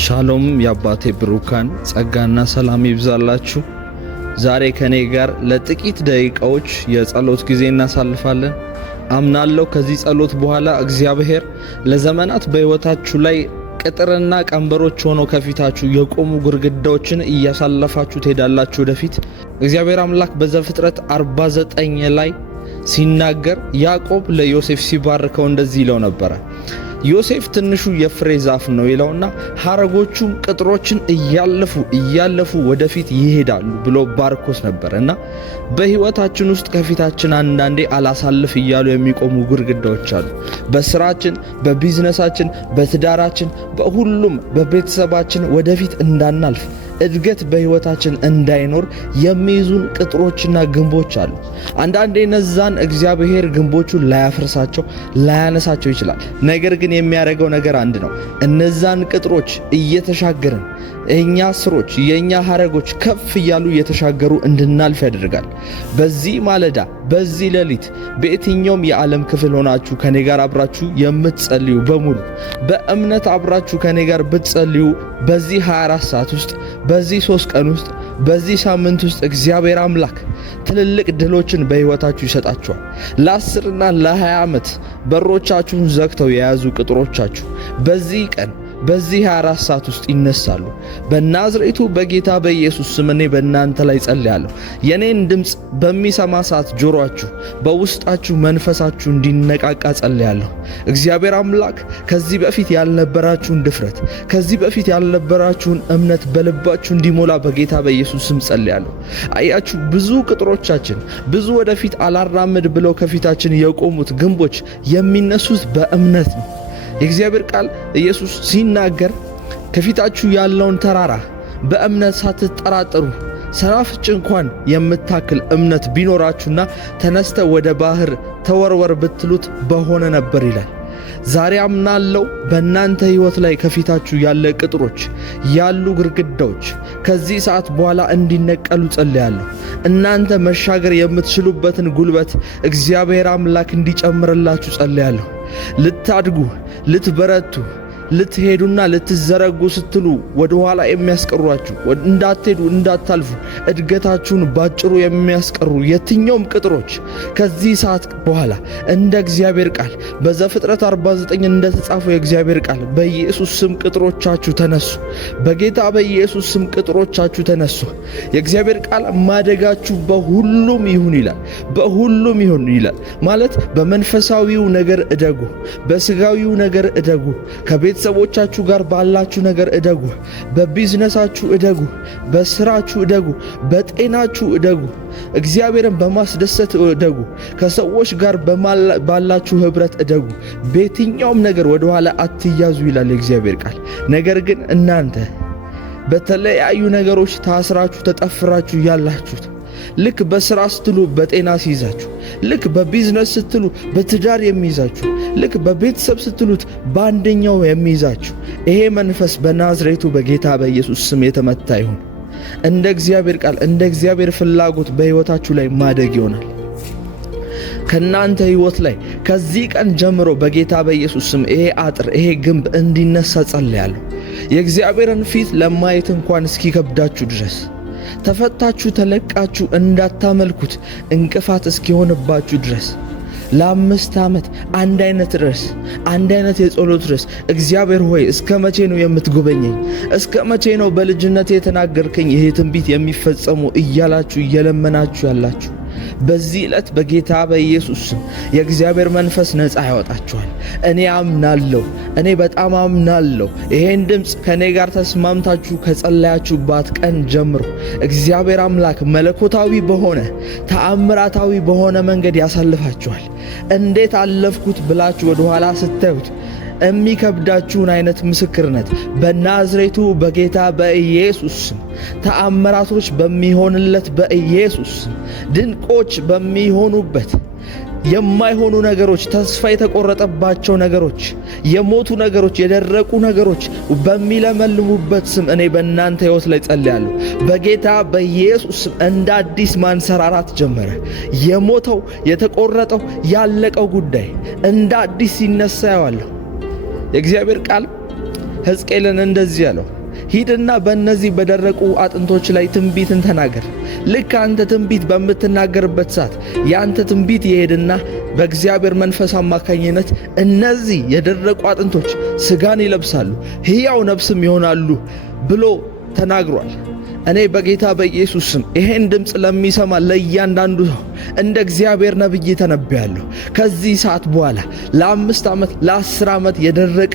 ሻሎም የአባቴ ብሩካን ጸጋና ሰላም ይብዛላችሁ። ዛሬ ከኔ ጋር ለጥቂት ደቂቃዎች የጸሎት ጊዜ እናሳልፋለን። አምናለሁ ከዚህ ጸሎት በኋላ እግዚአብሔር ለዘመናት በሕይወታችሁ ላይ ቅጥርና ቀንበሮች ሆነው ከፊታችሁ የቆሙ ግድግዳዎችን እያሳለፋችሁ ትሄዳላችሁ ወደፊት። እግዚአብሔር አምላክ በዘፍጥረት 49 ላይ ሲናገር ያዕቆብ ለዮሴፍ ሲባርከው እንደዚህ ይለው ነበረ። ዮሴፍ ትንሹ የፍሬ ዛፍ ነው ይለውና ሐረጎቹም ቅጥሮችን እያለፉ ወደፊት ይሄዳሉ ብሎ ባርኮስ ነበርና በሕይወታችን ውስጥ ከፊታችን አንዳንዴ አላሳልፍ እያሉ የሚቆሙ ግድግዳዎች አሉ። በስራችን፣ በቢዝነሳችን፣ በትዳራችን፣ በሁሉም በቤተሰባችን ወደፊት እንዳናልፍ እድገት በሕይወታችን እንዳይኖር የሚይዙን ቅጥሮችና ግንቦች አሉ። አንዳንዴ እነዛን እግዚአብሔር ግንቦቹን ላያነሳቸው ይችላል። ነገር ግን የሚያደርገው ነገር አንድ ነው። እነዛን ቅጥሮች እየተሻገርን እኛ ስሮች የኛ ሐረጎች ከፍ እያሉ እየተሻገሩ እንድናልፍ ያደርጋል። በዚህ ማለዳ በዚህ ሌሊት በየትኛውም የዓለም ክፍል ሆናችሁ ከኔ ጋር አብራችሁ የምትጸልዩ በሙሉ በእምነት አብራችሁ ከኔ ጋር ብትጸልዩ በዚህ 24 ሰዓት ውስጥ በዚህ 3 ቀን ውስጥ በዚህ ሳምንት ውስጥ እግዚአብሔር አምላክ ትልልቅ ድሎችን በሕይወታችሁ ይሰጣችኋል። ለ10 እና ለ20 ዓመት በሮቻችሁን ዘግተው የያዙ ቅጥሮቻችሁ በዚህ ቀን በዚህ 24 ሰዓት ውስጥ ይነሳሉ። በናዝሬቱ በጌታ በኢየሱስ ስም እኔ በእናንተ ላይ ጸልያለሁ። የኔን ድምፅ በሚሰማ ሰዓት ጆሮአችሁ በውስጣችሁ መንፈሳችሁ እንዲነቃቃ ጸልያለሁ። እግዚአብሔር አምላክ ከዚህ በፊት ያልነበራችሁን ድፍረት፣ ከዚህ በፊት ያልነበራችሁን እምነት በልባችሁ እንዲሞላ በጌታ በኢየሱስ ስም ጸልያለሁ። አያችሁ፣ ብዙ ቅጥሮቻችን ብዙ ወደፊት አላራምድ ብለው ከፊታችን የቆሙት ግንቦች የሚነሱት በእምነት ነው። የእግዚአብሔር ቃል ኢየሱስ ሲናገር ከፊታችሁ ያለውን ተራራ በእምነት ሳትጠራጠሩ ሰናፍጭ እንኳን የምታክል እምነት ቢኖራችሁና ተነስተ ወደ ባህር ተወርወር ብትሉት በሆነ ነበር ይላል። ዛሬ አምናለሁ በእናንተ ሕይወት ላይ ከፊታችሁ ያለ ቅጥሮች ያሉ ግድግዳዎች ከዚህ ሰዓት በኋላ እንዲነቀሉ ጸልያለሁ። እናንተ መሻገር የምትችሉበትን ጉልበት እግዚአብሔር አምላክ እንዲጨምርላችሁ ጸልያለሁ። ልታድጉ፣ ልትበረቱ፣ ልትሄዱና ልትዘረጉ ስትሉ ወደ ኋላ የሚያስቀሯችሁ እንዳትሄዱ እንዳታልፉ እድገታችሁን ባጭሩ የሚያስቀሩ የትኛውም ቅጥሮች ከዚህ ሰዓት በኋላ እንደ እግዚአብሔር ቃል በዘፍጥረት 49 እንደተጻፈው የእግዚአብሔር ቃል በኢየሱስ ስም ቅጥሮቻችሁ ተነሱ። በጌታ በኢየሱስ ስም ቅጥሮቻችሁ ተነሱ። የእግዚአብሔር ቃል ማደጋችሁ በሁሉም ይሁን ይላል። በሁሉም ይሁን ይላል ማለት በመንፈሳዊው ነገር እደጉ፣ በስጋዊው ነገር እደጉ፣ ከቤተሰቦቻችሁ ጋር ባላችሁ ነገር እደጉ፣ በቢዝነሳችሁ እደጉ፣ በስራችሁ እደጉ፣ በጤናችሁ እደጉ፣ እግዚአብሔርን በማስደሰት እደጉ፣ ከሰዎች ጋር ባላችሁ ህብረት እደጉ። በየትኛውም ነገር ወደ ኋላ አትያዙ ይላል የእግዚአብሔር ቃል። ነገር ግን እናንተ በተለያዩ ነገሮች ታስራችሁ ተጠፍራችሁ ያላችሁት ልክ በስራ ስትሉ በጤና ሲይዛችሁ፣ ልክ በቢዝነስ ስትሉ በትዳር የሚይዛችሁ፣ ልክ በቤተሰብ ስትሉት በአንደኛው የሚይዛችሁ ይሄ መንፈስ በናዝሬቱ በጌታ በኢየሱስ ስም የተመታ ይሁን። እንደ እግዚአብሔር ቃል እንደ እግዚአብሔር ፍላጎት በሕይወታችሁ ላይ ማደግ ይሆናል። ከናንተ ሕይወት ላይ ከዚህ ቀን ጀምሮ በጌታ በኢየሱስ ስም ይሄ አጥር ይሄ ግንብ እንዲነሳ ጸልያለሁ። የእግዚአብሔርን ፊት ለማየት እንኳን እስኪከብዳችሁ ድረስ ተፈታችሁ ተለቃችሁ እንዳታመልኩት እንቅፋት እስኪሆንባችሁ ድረስ ለ5 ዓመት አንድ አይነት የጸሎት ርዕስ እግዚአብሔር ሆይ እስከ መቼ ነው የምትጎበኘኝ? እስከ መቼ ነው በልጅነቴ የተናገርከኝ ይሄ ትንቢት የሚፈጸሙ እያላችሁ እየለመናችሁ ያላችሁ በዚህ ዕለት በጌታ በኢየሱስ ስም የእግዚአብሔር መንፈስ ነፃ ያወጣችኋል። እኔ በጣም አምናለሁ። ይሄን ድምፅ ከኔ ጋር ተስማምታችሁ ከጸለያችሁባት ቀን ጀምሮ እግዚአብሔር አምላክ መለኮታዊ በሆነ ተአምራታዊ በሆነ መንገድ ያሳልፋችኋል። እንዴት አለፍኩት ብላችሁ ወደ ኋላ ስታዩት የሚከብዳችሁን አይነት ምስክርነት በናዝሬቱ በጌታ በኢየሱስ ስም ተአምራቶች በሚሆንለት በኢየሱስ ስም ድንቆች በሚሆኑበት የማይሆኑ ነገሮች፣ ተስፋ የተቆረጠባቸው ነገሮች፣ የሞቱ ነገሮች፣ የደረቁ ነገሮች በሚለመልሙበት ስም እኔ በእናንተ ሕይወት ላይ ጸልያለሁ። በጌታ በኢየሱስ ስም እንደ አዲስ ማንሰራራት ጀመረ። የሞተው የተቆረጠው ያለቀው ጉዳይ እንደ አዲስ ሲነሳ ያዋለሁ። የእግዚአብሔር ቃል ሕዝቅኤልን እንደዚህ አለው፣ ሂድና በእነዚህ በደረቁ አጥንቶች ላይ ትንቢትን ተናገር። ልክ አንተ ትንቢት በምትናገርበት ሰዓት ያንተ ትንቢት ይሄድና በእግዚአብሔር መንፈስ አማካኝነት እነዚህ የደረቁ አጥንቶች ሥጋን ይለብሳሉ፣ ሕያው ነፍስም ይሆናሉ ብሎ ተናግሯል። እኔ በጌታ በኢየሱስ ስም ይሄን ድምፅ ለሚሰማ ለእያንዳንዱ ሰው እንደ እግዚአብሔር ነብይ ተነብያለሁ። ከዚህ ሰዓት በኋላ ለ5 ዓመት ለ10 ዓመት የደረቀ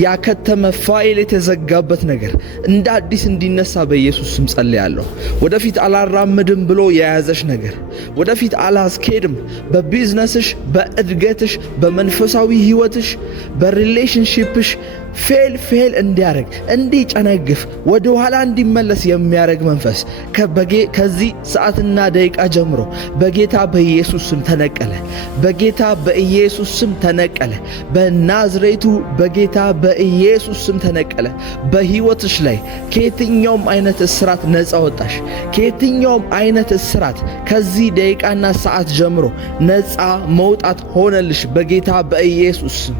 ያከተመ ፋይል የተዘጋበት ነገር እንደ አዲስ እንዲነሳ በኢየሱስ ስም ጸልያለሁ። ወደፊት አላራምድም ብሎ የያዘሽ ነገር ወደፊት አላስኬድም፣ በቢዝነስሽ፣ በእድገትሽ፣ በመንፈሳዊ ሕይወትሽ፣ በሪሌሽንሺፕሽ ፌል እንዲያረግ እንዲጨነግፍ ወደ ኋላ እንዲመለስ የሚያረግ መንፈስ ከዚህ ሰዓትና ደቂቃ ጀምሮ በጌታ በኢየሱስ ስም ተነቀለ። በጌታ በኢየሱስ ስም ተነቀለ። በናዝሬቱ በጌታ በኢየሱስ ስም ተነቀለ። በሕይወትሽ ላይ ከየትኛውም አይነት እስራት ነፃ ወጣሽ። ከየትኛውም አይነት እስራት ከዚህ ደቂቃና ሰዓት ጀምሮ ነፃ መውጣት ሆነልሽ በጌታ በኢየሱስ ስም።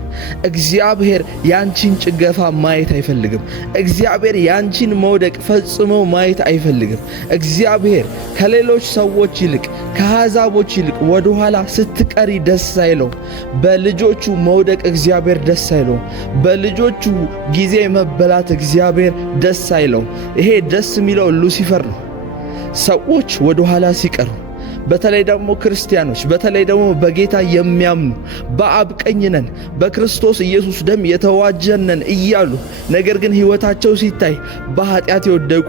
እግዚአብሔር ያንቺን ጭገፋ ማየት አይፈልግም። እግዚአብሔር ያንቺን መውደቅ ፈጽሞ ማየት አይፈልግም። እግዚአብሔር ከሌሎች ሰዎች ይልቅ ከአሕዛቦች ይልቅ ወደ ኋላ ስትቀሪ ደስ አይለውም። በልጆቹ መውደቅ እግዚአብሔር ደስ አይለውም። በልጆቹ ጊዜ መበላት እግዚአብሔር ደስ አይለውም። ይሄ ደስ የሚለው ሉሲፈር ነው። ሰዎች ወደ ኋላ ሲቀሩ፣ በተለይ ደግሞ ክርስቲያኖች፣ በተለይ ደግሞ በጌታ የሚያምኑ በአብ ቀኝ ነን፣ በክርስቶስ ኢየሱስ ደም የተዋጀን ነን እያሉ ነገር ግን ሕይወታቸው ሲታይ በኃጢአት የወደቁ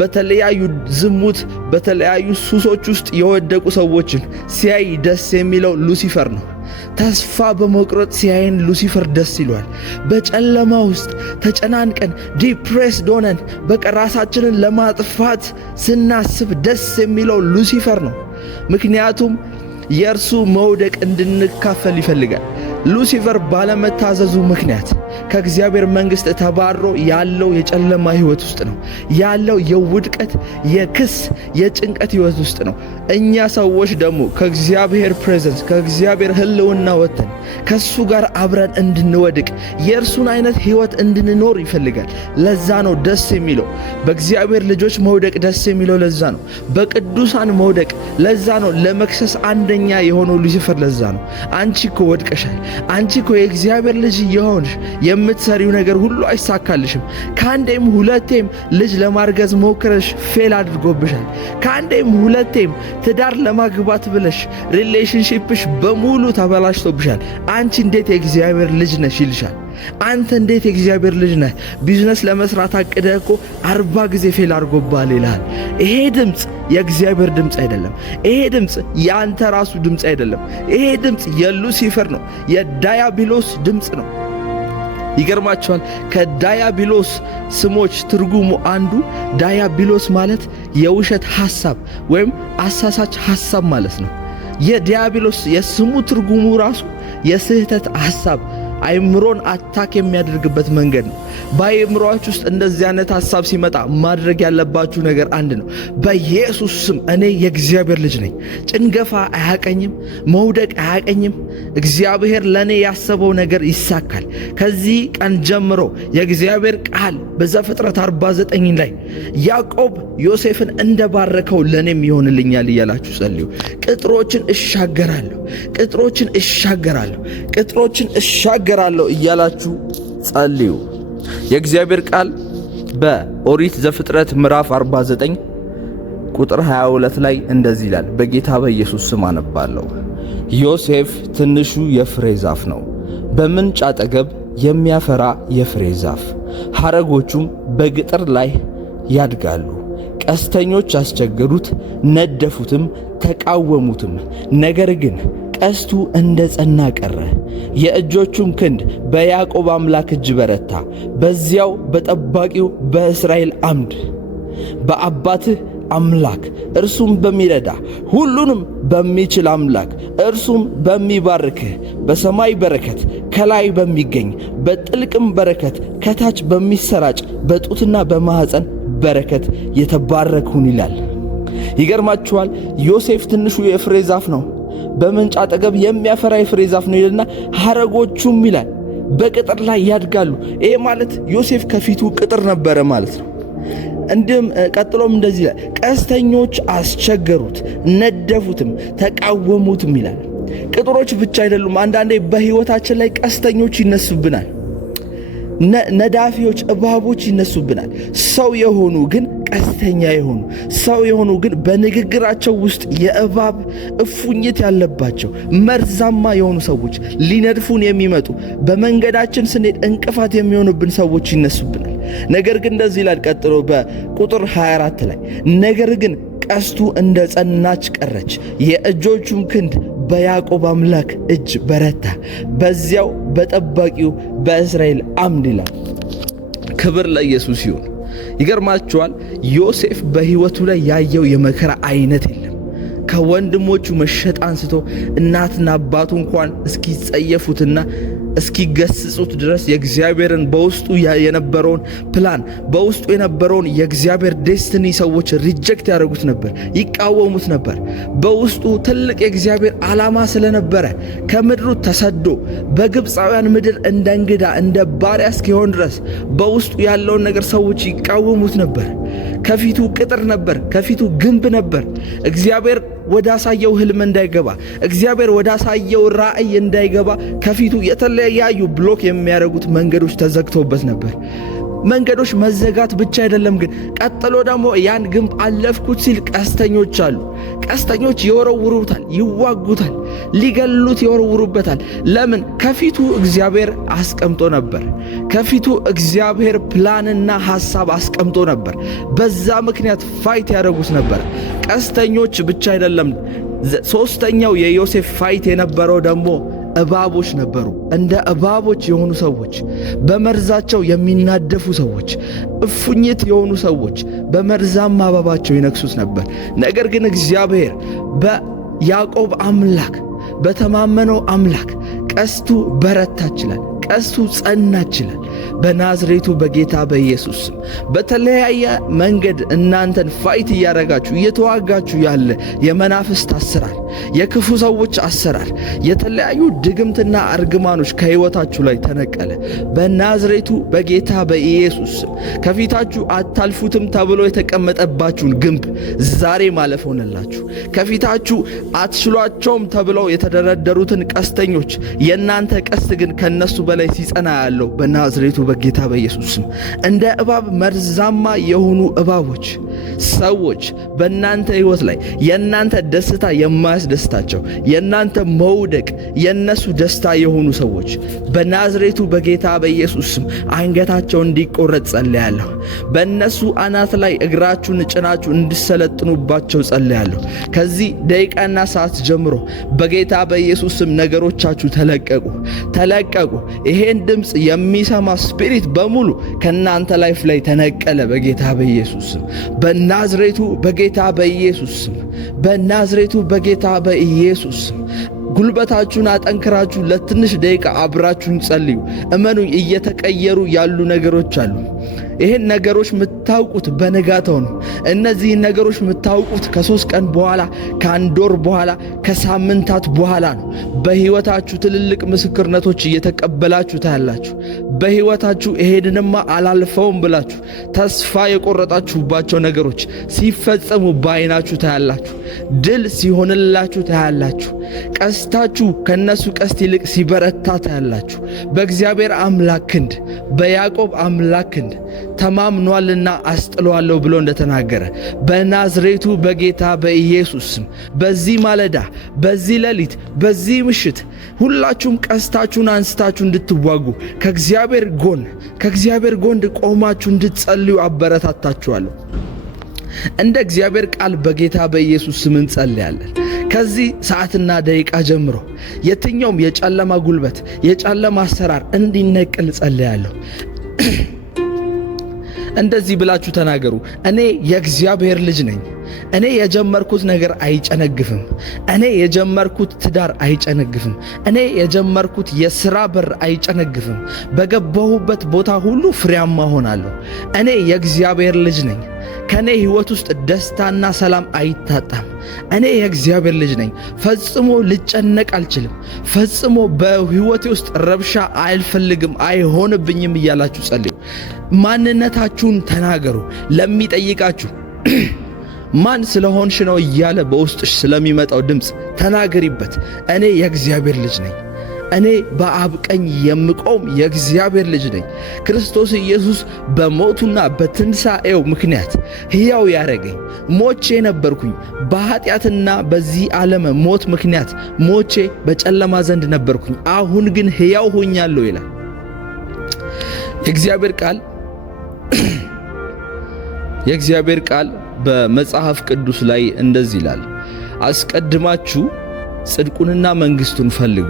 በተለያዩ ዝሙት፣ በተለያዩ ሱሶች ውስጥ የወደቁ ሰዎችን ሲያይ ደስ የሚለው ሉሲፈር ነው። ተስፋ በመቁረጥ ሲያየን ሉሲፈር ደስ ይሏል። በጨለማ ውስጥ ተጨናንቀን ዲፕሬስድ ሆነን በቃ ራሳችንን ለማጥፋት ስናስብ ደስ የሚለው ሉሲፈር ነው። ምክንያቱም የእርሱ መውደቅ እንድንካፈል ይፈልጋል። ሉሲፈር ባለመታዘዙ ምክንያት ከእግዚአብሔር መንግሥት ተባሮ ያለው የጨለማ ሕይወት ውስጥ ነው ያለው፣ የውድቀት፣ የክስ፣ የጭንቀት ሕይወት ውስጥ ነው። እኛ ሰዎች ደግሞ ከእግዚአብሔር ፕሬዘንስ ከእግዚአብሔር ሕልውና ወጥተን ከሱ ጋር አብረን እንድንወድቅ የእርሱን አይነት ሕይወት እንድንኖር ይፈልጋል። ለዛ ነው ደስ የሚለው በእግዚአብሔር ልጆች መውደቅ ደስ የሚለው ለዛ ነው። በቅዱሳን መውደቅ ለዛ ነው። ለመክሰስ አንደኛ የሆነው ሉሲፈር ለዛ ነው። አንቺ እኮ ወድቀሻል፣ አንቺ እኮ የእግዚአብሔር ልጅ የሆንሽ የምትሰሪው ነገር ሁሉ አይሳካልሽም። ከአንዴም ሁለቴም ልጅ ለማርገዝ ሞክረሽ ፌል አድርጎብሻል። ከአንዴም ሁለቴም ትዳር ለማግባት ብለሽ ሪሌሽንሺፕሽ በሙሉ ተበላሽቶብሻል። አንቺ እንዴት የእግዚአብሔር ልጅ ነሽ ይልሻል። አንተ እንዴት የእግዚአብሔር ልጅ ነህ? ቢዝነስ ለመስራት አቅደህ እኮ 40 ጊዜ ፌል አድርጎብሃል ይልሃል። ይሄ ድምፅ የእግዚአብሔር ድምፅ አይደለም። ይሄ ድምፅ የአንተ ራሱ ድምፅ አይደለም። ይሄ ድምፅ የሉሲፈር ነው፣ የዳያቢሎስ ድምፅ ነው። ይገርማችኋል። ከዳያቢሎስ ስሞች ትርጉሙ አንዱ ዳያቢሎስ ማለት የውሸት ሐሳብ ወይም አሳሳች ሐሳብ ማለት ነው። የዲያቢሎስ የስሙ ትርጉሙ ራሱ የስህተት ሐሳብ አይምሮን አታክ የሚያደርግበት መንገድ ነው። በአይምሮአችሁ ውስጥ እንደዚህ አይነት ሐሳብ ሲመጣ ማድረግ ያለባችሁ ነገር አንድ ነው። በኢየሱስ ስም እኔ የእግዚአብሔር ልጅ ነኝ። ጭንገፋ አያቀኝም፣ መውደቅ አያቀኝም። እግዚአብሔር ለእኔ ያሰበው ነገር ይሳካል። ከዚህ ቀን ጀምሮ የእግዚአብሔር ቃል በዘፍጥረት 49 ላይ ያዕቆብ ዮሴፍን እንደባረከው ለእኔም ይሆንልኛል እያላችሁ ጸልዩ። ቅጥሮችን እሻገራለሁ፣ ቅጥሮችን እሻገራለሁ፣ ቅጥሮችን እሻገራለሁ እያላችሁ ጸልዩ። የእግዚአብሔር ቃል በኦሪት ዘፍጥረት ምዕራፍ 49 ቁጥር 22 ላይ እንደዚህ ይላል። በጌታ በኢየሱስ ስም አነባለሁ። ዮሴፍ ትንሹ የፍሬ ዛፍ ነው፣ በምንጭ አጠገብ የሚያፈራ የፍሬ ዛፍ፣ ሐረጎቹም በግጥር ላይ ያድጋሉ። ቀስተኞች አስቸገሩት፣ ነደፉትም፣ ተቃወሙትም። ነገር ግን ቀስቱ እንደ ጸና ቀረ። የእጆቹም ክንድ በያዕቆብ አምላክ እጅ በረታ፣ በዚያው በጠባቂው በእስራኤል አምድ። በአባትህ አምላክ እርሱም በሚረዳ ሁሉንም በሚችል አምላክ እርሱም በሚባርክህ በሰማይ በረከት ከላይ በሚገኝ በጥልቅም በረከት ከታች በሚሰራጭ በጡትና በማኅፀን በረከት የተባረክሁን ይላል። ይገርማችኋል። ዮሴፍ ትንሹ የፍሬ ዛፍ ነው፣ በምንጭ አጠገብ የሚያፈራ የፍሬ ዛፍ ነው ይልና ሐረጎቹም ይላል በቅጥር ላይ ያድጋሉ። ይሄ ማለት ዮሴፍ ከፊቱ ቅጥር ነበረ ማለት ነው። እንዲሁም ቀጥሎም እንደዚህ ይላል፣ ቀስተኞች አስቸገሩት፣ ነደፉትም፣ ተቃወሙትም ይላል። ቅጥሮች ብቻ አይደሉም። አንዳንዴ በሕይወታችን ላይ ቀስተኞች ይነሱብናል። ነዳፊዎች፣ እባቦች ይነሱብናል። ሰው የሆኑ ግን ቀስተኛ የሆኑ ሰው የሆኑ ግን በንግግራቸው ውስጥ የእባብ እፉኝት ያለባቸው መርዛማ የሆኑ ሰዎች ሊነድፉን የሚመጡ በመንገዳችን ስንሄድ እንቅፋት የሚሆኑብን ሰዎች ይነሱብናል። ነገር ግን እንደዚህ ይላል ቀጥሎ በቁጥር 24 ላይ ነገር ግን ቀስቱ እንደ ጸናች ቀረች፣ የእጆቹም ክንድ በያዕቆብ አምላክ እጅ በረታ፣ በዚያው በጠባቂው በእስራኤል አምድ ይላል። ክብር ለኢየሱስ ይሁን። ይገርማችኋል፣ ዮሴፍ በሕይወቱ ላይ ያየው የመከራ አይነት የለም። ከወንድሞቹ መሸጥ አንስቶ እናትና አባቱ እንኳን እስኪጸየፉትና እስኪገስጹት ድረስ የእግዚአብሔርን በውስጡ የነበረውን ፕላን በውስጡ የነበረውን የእግዚአብሔር ዴስቲኒ ሰዎች ሪጀክት ያደርጉት ነበር፣ ይቃወሙት ነበር። በውስጡ ትልቅ የእግዚአብሔር ዓላማ ስለነበረ ከምድሩ ተሰዶ በግብፃውያን ምድር እንደ እንግዳ እንደ ባሪያ እስኪሆን ድረስ በውስጡ ያለውን ነገር ሰዎች ይቃወሙት ነበር። ከፊቱ ቅጥር ነበር፣ ከፊቱ ግንብ ነበር። እግዚአብሔር ወዳሳየው ህልም እንዳይገባ፣ እግዚአብሔር ወዳሳየው ራእይ እንዳይገባ ከፊቱ የተለያዩ ብሎክ የሚያደርጉት መንገዶች ተዘግተውበት ነበር። መንገዶች መዘጋት ብቻ አይደለም ግን ቀጥሎ ደግሞ ያን ግንብ አለፍኩት ሲል ቀስተኞች አሉ። ቀስተኞች ይወረውሩታል፣ ይዋጉታል፣ ሊገሉት ይወረውሩበታል። ለምን? ከፊቱ እግዚአብሔር አስቀምጦ ነበር። ከፊቱ እግዚአብሔር ፕላንና ሐሳብ አስቀምጦ ነበር። በዛ ምክንያት ፋይት ያደርጉት ነበር። ቀስተኞች ብቻ አይደለም። ሶስተኛው የዮሴፍ ፋይት የነበረው ደግሞ እባቦች ነበሩ። እንደ እባቦች የሆኑ ሰዎች፣ በመርዛቸው የሚናደፉ ሰዎች፣ እፉኝት የሆኑ ሰዎች በመርዛማ እባባቸው ይነክሱት ነበር። ነገር ግን እግዚአብሔር በያዕቆብ አምላክ በተማመነው አምላክ ቀስቱ በረታች ይላል። ቀስቱ ጸናች ይላል። በናዝሬቱ በጌታ በኢየሱስ ስም በተለያየ መንገድ እናንተን ፋይት እያረጋችሁ እየተዋጋችሁ ያለ የመናፍስት አሰራር፣ የክፉ ሰዎች አሰራር፣ የተለያዩ ድግምትና እርግማኖች ከሕይወታችሁ ላይ ተነቀለ በናዝሬቱ በጌታ በኢየሱስ ስም። ከፊታችሁ አታልፉትም ተብሎ የተቀመጠባችሁን ግንብ ዛሬ ማለፍ ሆነላችሁ። ከፊታችሁ አትችሏቸውም ተብለው የተደረደሩትን ቀስተኞች የእናንተ ቀስት ግን ከነሱ በላይ ሲጸና ያለው በናዝሬቱ በጌታ በኢየሱስ ስም። እንደ እባብ መርዛማ የሆኑ እባቦች ሰዎች በእናንተ ሕይወት ላይ የእናንተ ደስታ የማያስደስታቸው፣ የእናንተ መውደቅ የነሱ ደስታ የሆኑ ሰዎች በናዝሬቱ በጌታ በኢየሱስ ስም አንገታቸው እንዲቆረጥ ጸልያለሁ። በእነሱ አናት ላይ እግራችሁን ጭናችሁ እንድሰለጥኑባቸው ጸልያለሁ። ከዚህ ደቂቃና ሰዓት ጀምሮ በጌታ በኢየሱስ ስም ነገሮቻችሁ ተለቀቁ። ይሄን ድምፅ የሚሰማ ስፒሪት በሙሉ ከእናንተ ላይፍ ላይ ተነቀለ በጌታ በኢየሱስ ስም። በናዝሬቱ በጌታ በኢየሱስ ስም፣ በናዝሬቱ በጌታ በኢየሱስ ስም። ጉልበታችሁን አጠንክራችሁ ለትንሽ ደቂቃ አብራችሁን ጸልዩ። እመኑኝ፣ እየተቀየሩ ያሉ ነገሮች አሉ። ይህን ነገሮች የምታውቁት በነጋታው ነው። እነዚህን ነገሮች የምታውቁት ከ3 ቀን በኋላ፣ ከ1 ወር በኋላ፣ ከሳምንታት በኋላ ነው። በሕይወታችሁ ትልልቅ ምስክርነቶች እየተቀበላችሁ ታያላችሁ። በሕይወታችሁ ይሄድንማ አላልፈውም ብላችሁ ተስፋ የቆረጣችሁባቸው ነገሮች ሲፈጸሙ በዓይናችሁ ታያላችሁ። ድል ሲሆንላችሁ ታያላችሁ። ቀስታችሁ ከነሱ ቀስት ይልቅ ሲበረታ ታያላችሁ። በእግዚአብሔር አምላክ ክንድ በያዕቆብ አምላክ ክንድ ተማምኗልና አስጥለዋለሁ ብሎ እንደተናገረ በናዝሬቱ በጌታ በኢየሱስ ስም በዚህ ማለዳ፣ በዚህ ሌሊት፣ በዚህ ምሽት ሁላችሁም ቀስታችሁን አንስታችሁ እንድትዋጉ ከእግዚአብሔር ጎን ቆማችሁ እንድትጸልዩ አበረታታችኋለሁ። እንደ እግዚአብሔር ቃል በጌታ በኢየሱስ ስም እንጸልያለን። ከዚህ ሰዓትና ደቂቃ ጀምሮ የትኛውም የጨለማ ጉልበት፣ የጨለማ አሰራር እንዲነቅል ጸልያለሁ። እንደዚህ ብላችሁ ተናገሩ። እኔ የእግዚአብሔር ልጅ ነኝ። እኔ የጀመርኩት ነገር አይጨነግፍም። እኔ የጀመርኩት ትዳር አይጨነግፍም። እኔ የጀመርኩት የሥራ በር አይጨነግፍም። በገባሁበት ቦታ ሁሉ ፍሬያማ ሆናለሁ። እኔ የእግዚአብሔር ልጅ ነኝ። ከኔ ህይወት ውስጥ ደስታና ሰላም አይታጣም። እኔ የእግዚአብሔር ልጅ ነኝ። ፈጽሞ ልጨነቅ አልችልም። ፈጽሞ በህይወቴ ውስጥ ረብሻ አልፈልግም፣ አይሆንብኝም እያላችሁ ጸልዩ። ማንነታችሁን ተናገሩ። ለሚጠይቃችሁ ማን ስለሆንሽ ነው እያለ በውስጥሽ ስለሚመጣው ድምፅ ተናገሪበት። እኔ የእግዚአብሔር ልጅ ነኝ። እኔ በአብ ቀኝ የምቆም የእግዚአብሔር ልጅ ነኝ። ክርስቶስ ኢየሱስ በሞቱና በትንሣኤው ምክንያት ሕያው ያደረገኝ፣ ሞቼ ነበርኩኝ በኃጢአትና በዚህ ዓለም ሞት ምክንያት ሞቼ በጨለማ ዘንድ ነበርኩኝ፣ አሁን ግን ሕያው ሆኛለሁ ይላል የእግዚአብሔር ቃል በመጽሐፍ ቅዱስ ላይ እንደዚህ ይላል፣ አስቀድማችሁ ጽድቁንና መንግሥቱን ፈልጉ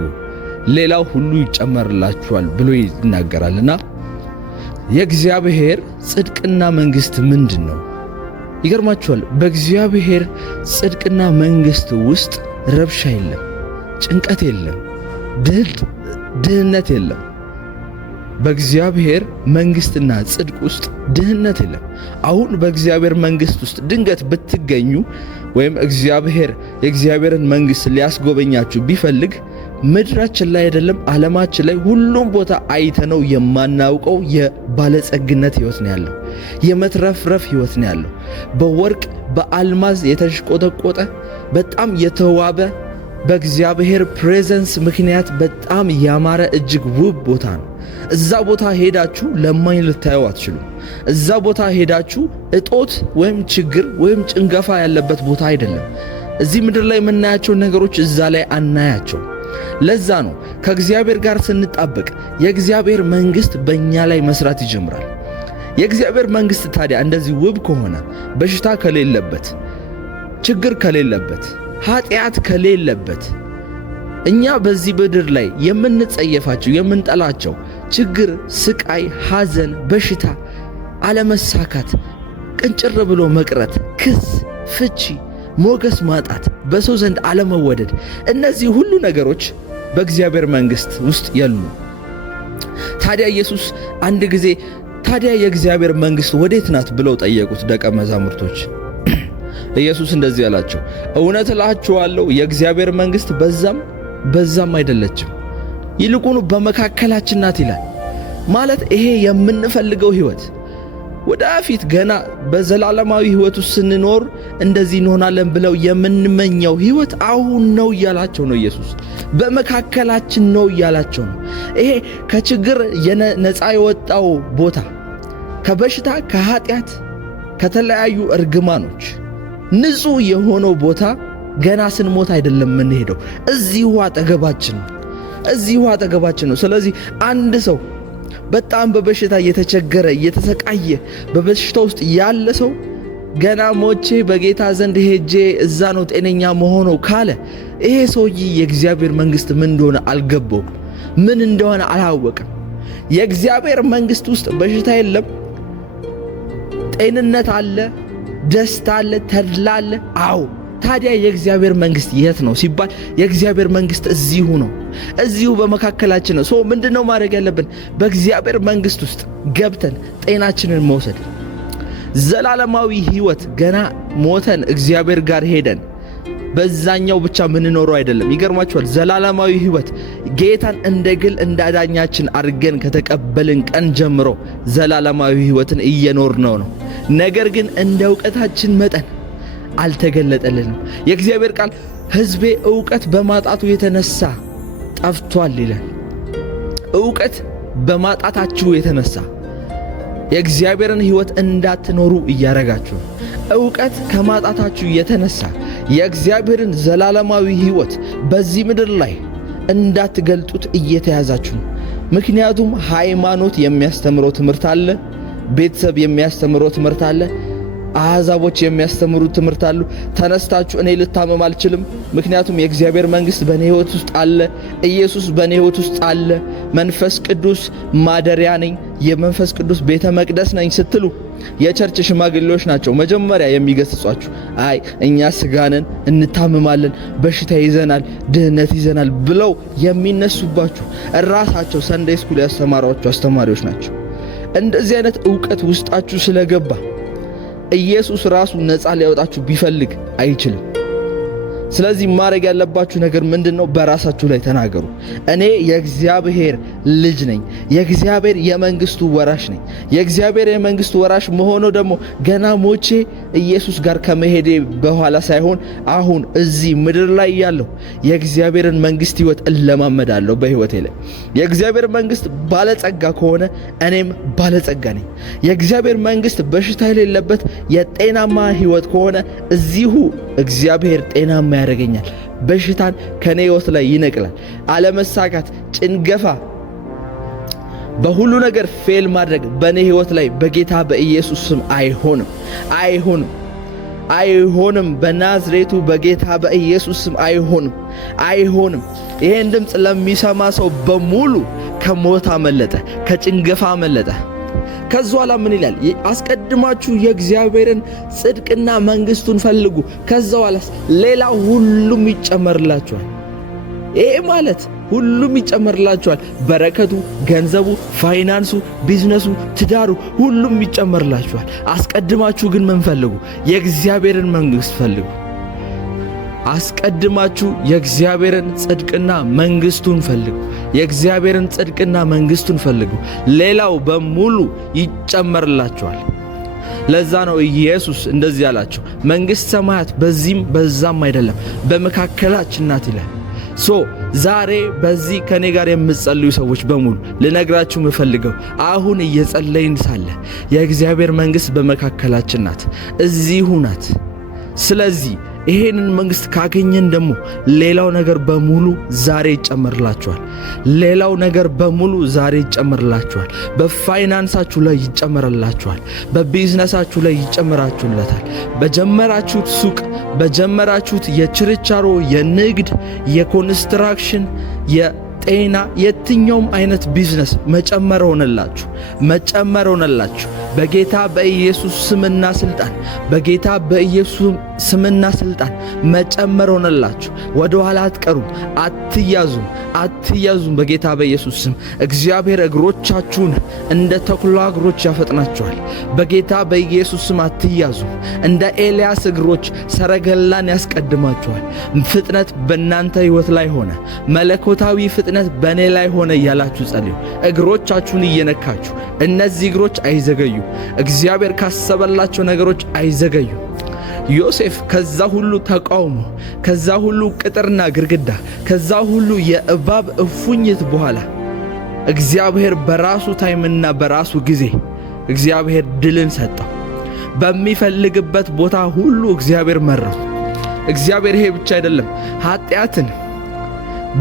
ሌላው ሁሉ ይጨመርላችኋል ብሎ ይናገራልና የእግዚአብሔር ጽድቅና መንግሥት ምንድን ነው? ይገርማችኋል። በእግዚአብሔር ጽድቅና መንግሥት ውስጥ ረብሻ የለም፣ ጭንቀት የለም፣ ድህነት የለም። በእግዚአብሔር መንግሥትና ጽድቅ ውስጥ ድህነት የለም። አሁን በእግዚአብሔር መንግሥት ውስጥ ድንገት ብትገኙ ወይም የእግዚአብሔርን መንግሥት ሊያስጎበኛችሁ ቢፈልግ ምድራችን ላይ አይደለም ዓለማችን ላይ ሁሉም ቦታ አይተነው የማናውቀው የባለጸግነት ሕይወት ነው ያለው። የመትረፍረፍ ሕይወት ነው ያለው። በወርቅ በአልማዝ የተሽቆጠቆጠ በጣም የተዋበ በእግዚአብሔር ፕሬዘንስ ምክንያት በጣም ያማረ እጅግ ውብ ቦታ ነው። እዛ ቦታ ሄዳችሁ ለማኝ ልታዩ አትችሉም። እዛ ቦታ ሄዳችሁ እጦት ወይም ችግር ወይም ጭንገፋ ያለበት ቦታ አይደለም። እዚህ ምድር ላይ የምናያቸው ነገሮች እዛ ላይ አናያቸው። ለዛ ነው ከእግዚአብሔር ጋር ስንጣበቅ የእግዚአብሔር መንግሥት በእኛ ላይ መስራት ይጀምራል። የእግዚአብሔር መንግሥት ታዲያ እንደዚህ ውብ ከሆነ በሽታ ከሌለበት፣ ችግር ከሌለበት፣ ኃጢአት ከሌለበት እኛ በዚህ ምድር ላይ የምንጸየፋቸው የምንጠላቸው ችግር፣ ስቃይ፣ ሐዘን፣ በሽታ፣ አለመሳካት፣ ቅንጭር ብሎ መቅረት፣ ክስ፣ ፍቺ፣ ሞገስ ማጣት፣ በሰው ዘንድ አለመወደድ፣ እነዚህ ሁሉ ነገሮች በእግዚአብሔር መንግሥት ውስጥ የሉ። ታዲያ ኢየሱስ አንድ ጊዜ ታዲያ የእግዚአብሔር መንግሥት ወዴት ናት ብለው ጠየቁት ደቀ መዛሙርቶች። ኢየሱስ እንደዚህ አላቸው፣ እውነት እላችኋለሁ የእግዚአብሔር መንግሥት በዛም አይደለችም፣ ይልቁኑ በመካከላችን ናት ይላል። ማለት ይሄ የምንፈልገው ሕይወት ወደፊት ገና በዘላለማዊ ሕይወት ውስጥ ስንኖር እንደዚህ እንሆናለን ብለው የምንመኘው ሕይወት አሁን ነው እያላቸው ነው ኢየሱስ። በመካከላችን ነው እያላቸው ነው። ይሄ ከችግር ነፃ የወጣው ቦታ፣ ከበሽታ፣ ከኃጢአት፣ ከተለያዩ እርግማኖች ንጹሕ የሆነው ቦታ ገና ስንሞት አይደለም የምንሄደው፣ እዚሁ አጠገባችን ነው። ስለዚህ አንድ ሰው በጣም በበሽታ እየተቸገረ እየተሰቃየ በበሽታ ውስጥ ያለ ሰው ገና ሞቼ በጌታ ዘንድ ሄጄ እዛ ነው ጤነኛ መሆነው ካለ ይሄ ሰውዬ የእግዚአብሔር መንግሥት ምን እንደሆነ አልገባውም፣ ምን እንደሆነ አላወቅም። የእግዚአብሔር መንግሥት ውስጥ በሽታ የለም፣ ጤንነት አለ፣ ደስታ አለ፣ ተድላ አለ። አዎ ታዲያ የእግዚአብሔር መንግሥት የት ነው ሲባል የእግዚአብሔር መንግሥት እዚሁ ነው፣ እዚሁ በመካከላችን ነው። ምንድነው ማድረግ ያለብን? በእግዚአብሔር መንግሥት ውስጥ ገብተን ጤናችንን መውሰድ፣ ዘላለማዊ ሕይወት ገና ሞተን እግዚአብሔር ጋር ሄደን በዛኛው ብቻ ምንኖረው አይደለም። ይገርማችኋል፣ ዘላለማዊ ሕይወት ጌታን እንደ ግል እንዳዳኛችን አድርገን ከተቀበልን ቀን ጀምሮ ዘላለማዊ ሕይወትን እየኖርነው ነው። ነገር ግን እንደ ዕውቀታችን መጠን አልተገለጠልንም። የእግዚአብሔር ቃል ሕዝቤ ዕውቀት በማጣቱ የተነሳ ጠፍቷል ይላል። ዕውቀት በማጣታችሁ የተነሳ የእግዚአብሔርን ሕይወት እንዳትኖሩ እያረጋችሁ፣ ዕውቀት ከማጣታችሁ የተነሳ የእግዚአብሔርን ዘላለማዊ ሕይወት በዚህ ምድር ላይ እንዳትገልጡት እየተያዛችሁ። ምክንያቱም ሃይማኖት የሚያስተምረው ትምህርት አለ፣ ቤተሰብ የሚያስተምረው ትምህርት አለ፣ አሕዛቦች የሚያስተምሩት ትምህርት አሉ። ተነስታችሁ እኔ ልታመም አልችልም፣ ምክንያቱም የእግዚአብሔር መንግሥት በእኔ ሕይወት ውስጥ አለ፣ ኢየሱስ በእኔ ሕይወት ውስጥ አለ፣ መንፈስ ቅዱስ ማደሪያ ነኝ፣ የመንፈስ ቅዱስ ቤተ መቅደስ ነኝ ስትሉ የቸርች ሽማግሌዎች ናቸው መጀመሪያ የሚገስጿችሁ። አይ እኛ ሥጋንን እንታመማለን፣ በሽታ ይዘናል፣ ድህነት ይዘናል ብለው የሚነሱባችሁ ራሳቸው ሰንዴይ ስኩል ያስተማሯችሁ አስተማሪዎች ናቸው። እንደዚህ አይነት ዕውቀት ውስጣችሁ ስለገባ ኢየሱስ ራሱ ነፃ ሊያወጣችሁ ቢፈልግ አይችልም። ስለዚህ ማድረግ ያለባችሁ ነገር ምንድነው? በራሳችሁ ላይ ተናገሩ። እኔ የእግዚአብሔር ልጅ ነኝ፣ የእግዚአብሔር የመንግስቱ ወራሽ ነኝ። የእግዚአብሔር የመንግስቱ ወራሽ መሆነው ደግሞ ገና ሞቼ ኢየሱስ ጋር ከመሄዴ በኋላ ሳይሆን አሁን እዚህ ምድር ላይ ያለው የእግዚአብሔርን መንግስት ህይወት እለማመዳለሁ በህይወቴ ላይ። የእግዚአብሔር መንግስት ባለጸጋ ከሆነ እኔም ባለጸጋ ነኝ። የእግዚአብሔር መንግስት በሽታ የሌለበት የጤናማ ህይወት ከሆነ እዚሁ እግዚአብሔር ጤናማ ያደርገኛል። በሽታን ከኔ ህይወት ላይ ይነቅላል። አለመሳካት፣ ጭንገፋ፣ በሁሉ ነገር ፌል ማድረግ በኔ ህይወት ላይ በጌታ በኢየሱስ ስም አይሆንም። በናዝሬቱ በጌታ በኢየሱስ ስም አይሆንም። ይሄን ድምፅ ለሚሰማ ሰው በሙሉ ከሞት አመለጠ፣ ከጭንገፋ አመለጠ። ከዛ ኋላ ምን ይላል? አስቀድማችሁ የእግዚአብሔርን ጽድቅና መንግስቱን ፈልጉ፣ ከዛ ኋላስ ሌላ ሁሉም ይጨመርላችኋል። ይሄ ማለት ሁሉም ይጨመርላችኋል። በረከቱ፣ ገንዘቡ፣ ፋይናንሱ፣ ቢዝነሱ፣ ትዳሩ ሁሉም ይጨመርላችኋል። አስቀድማችሁ ግን ምን ፈልጉ? የእግዚአብሔርን መንግስት ፈልጉ። አስቀድማችሁ የእግዚአብሔርን ጽድቅና መንግስቱን ፈልጉ። የእግዚአብሔርን ጽድቅና መንግስቱን ፈልጉ፣ ሌላው በሙሉ ይጨመርላችኋል። ለዛ ነው ኢየሱስ እንደዚህ ያላቸው፣ መንግስት ሰማያት በዚህም በዛም አይደለም በመካከላችን ናት ይላል። ዛሬ በዚህ ከኔ ጋር የምትጸልዩ ሰዎች በሙሉ ልነግራችሁ የምፈልገው አሁን እየጸለይን ሳለ የእግዚአብሔር መንግስት በመካከላችን ናት፣ እዚሁ ናት። ስለዚህ ይሄንን መንግስት ካገኘን ደግሞ ሌላው ነገር በሙሉ ዛሬ ይጨመርላችኋል። ሌላው ነገር በሙሉ ዛሬ ይጨመርላችኋል። በፋይናንሳችሁ ላይ ይጨመርላችኋል። በቢዝነሳችሁ ላይ ይጨመራችሁለታል። በጀመራችሁት ሱቅ፣ በጀመራችሁት የችርቻሮ፣ የንግድ፣ የኮንስትራክሽን፣ የጤና፣ የትኛውም አይነት ቢዝነስ መጨመር ሆነላችሁ። በጌታ በኢየሱስ ስምና ስልጣን፣ በጌታ በኢየሱስ ስምና ስልጣን መጨመር ሆነላችሁ። ወደ ኋላ አትቀሩም፣ አትያዙም። በጌታ በኢየሱስ ስም እግዚአብሔር እግሮቻችሁን እንደ ተኩላ እግሮች ያፈጥናችኋል። በጌታ በኢየሱስ ስም አትያዙም። እንደ ኤልያስ እግሮች ሰረገላን ያስቀድማችኋል። ፍጥነት በእናንተ ህይወት ላይ ሆነ፣ መለኮታዊ ፍጥነት በእኔ ላይ ሆነ እያላችሁ ጸልዩ። እግሮቻችሁን እየነካችሁ እነዚህ እግሮች አይዘገዩ። እግዚአብሔር ካሰበላቸው ነገሮች አይዘገዩ። ዮሴፍ ከዛ ሁሉ ተቃውሞ፣ ከዛ ሁሉ ቅጥርና ግርግዳ፣ ከዛ ሁሉ የእባብ እፉኝት በኋላ እግዚአብሔር በራሱ ታይምና በራሱ ጊዜ እግዚአብሔር ድልን ሰጠው። በሚፈልግበት ቦታ ሁሉ እግዚአብሔር መራው። እግዚአብሔር ይሄ ብቻ አይደለም፣ ኃጢአትን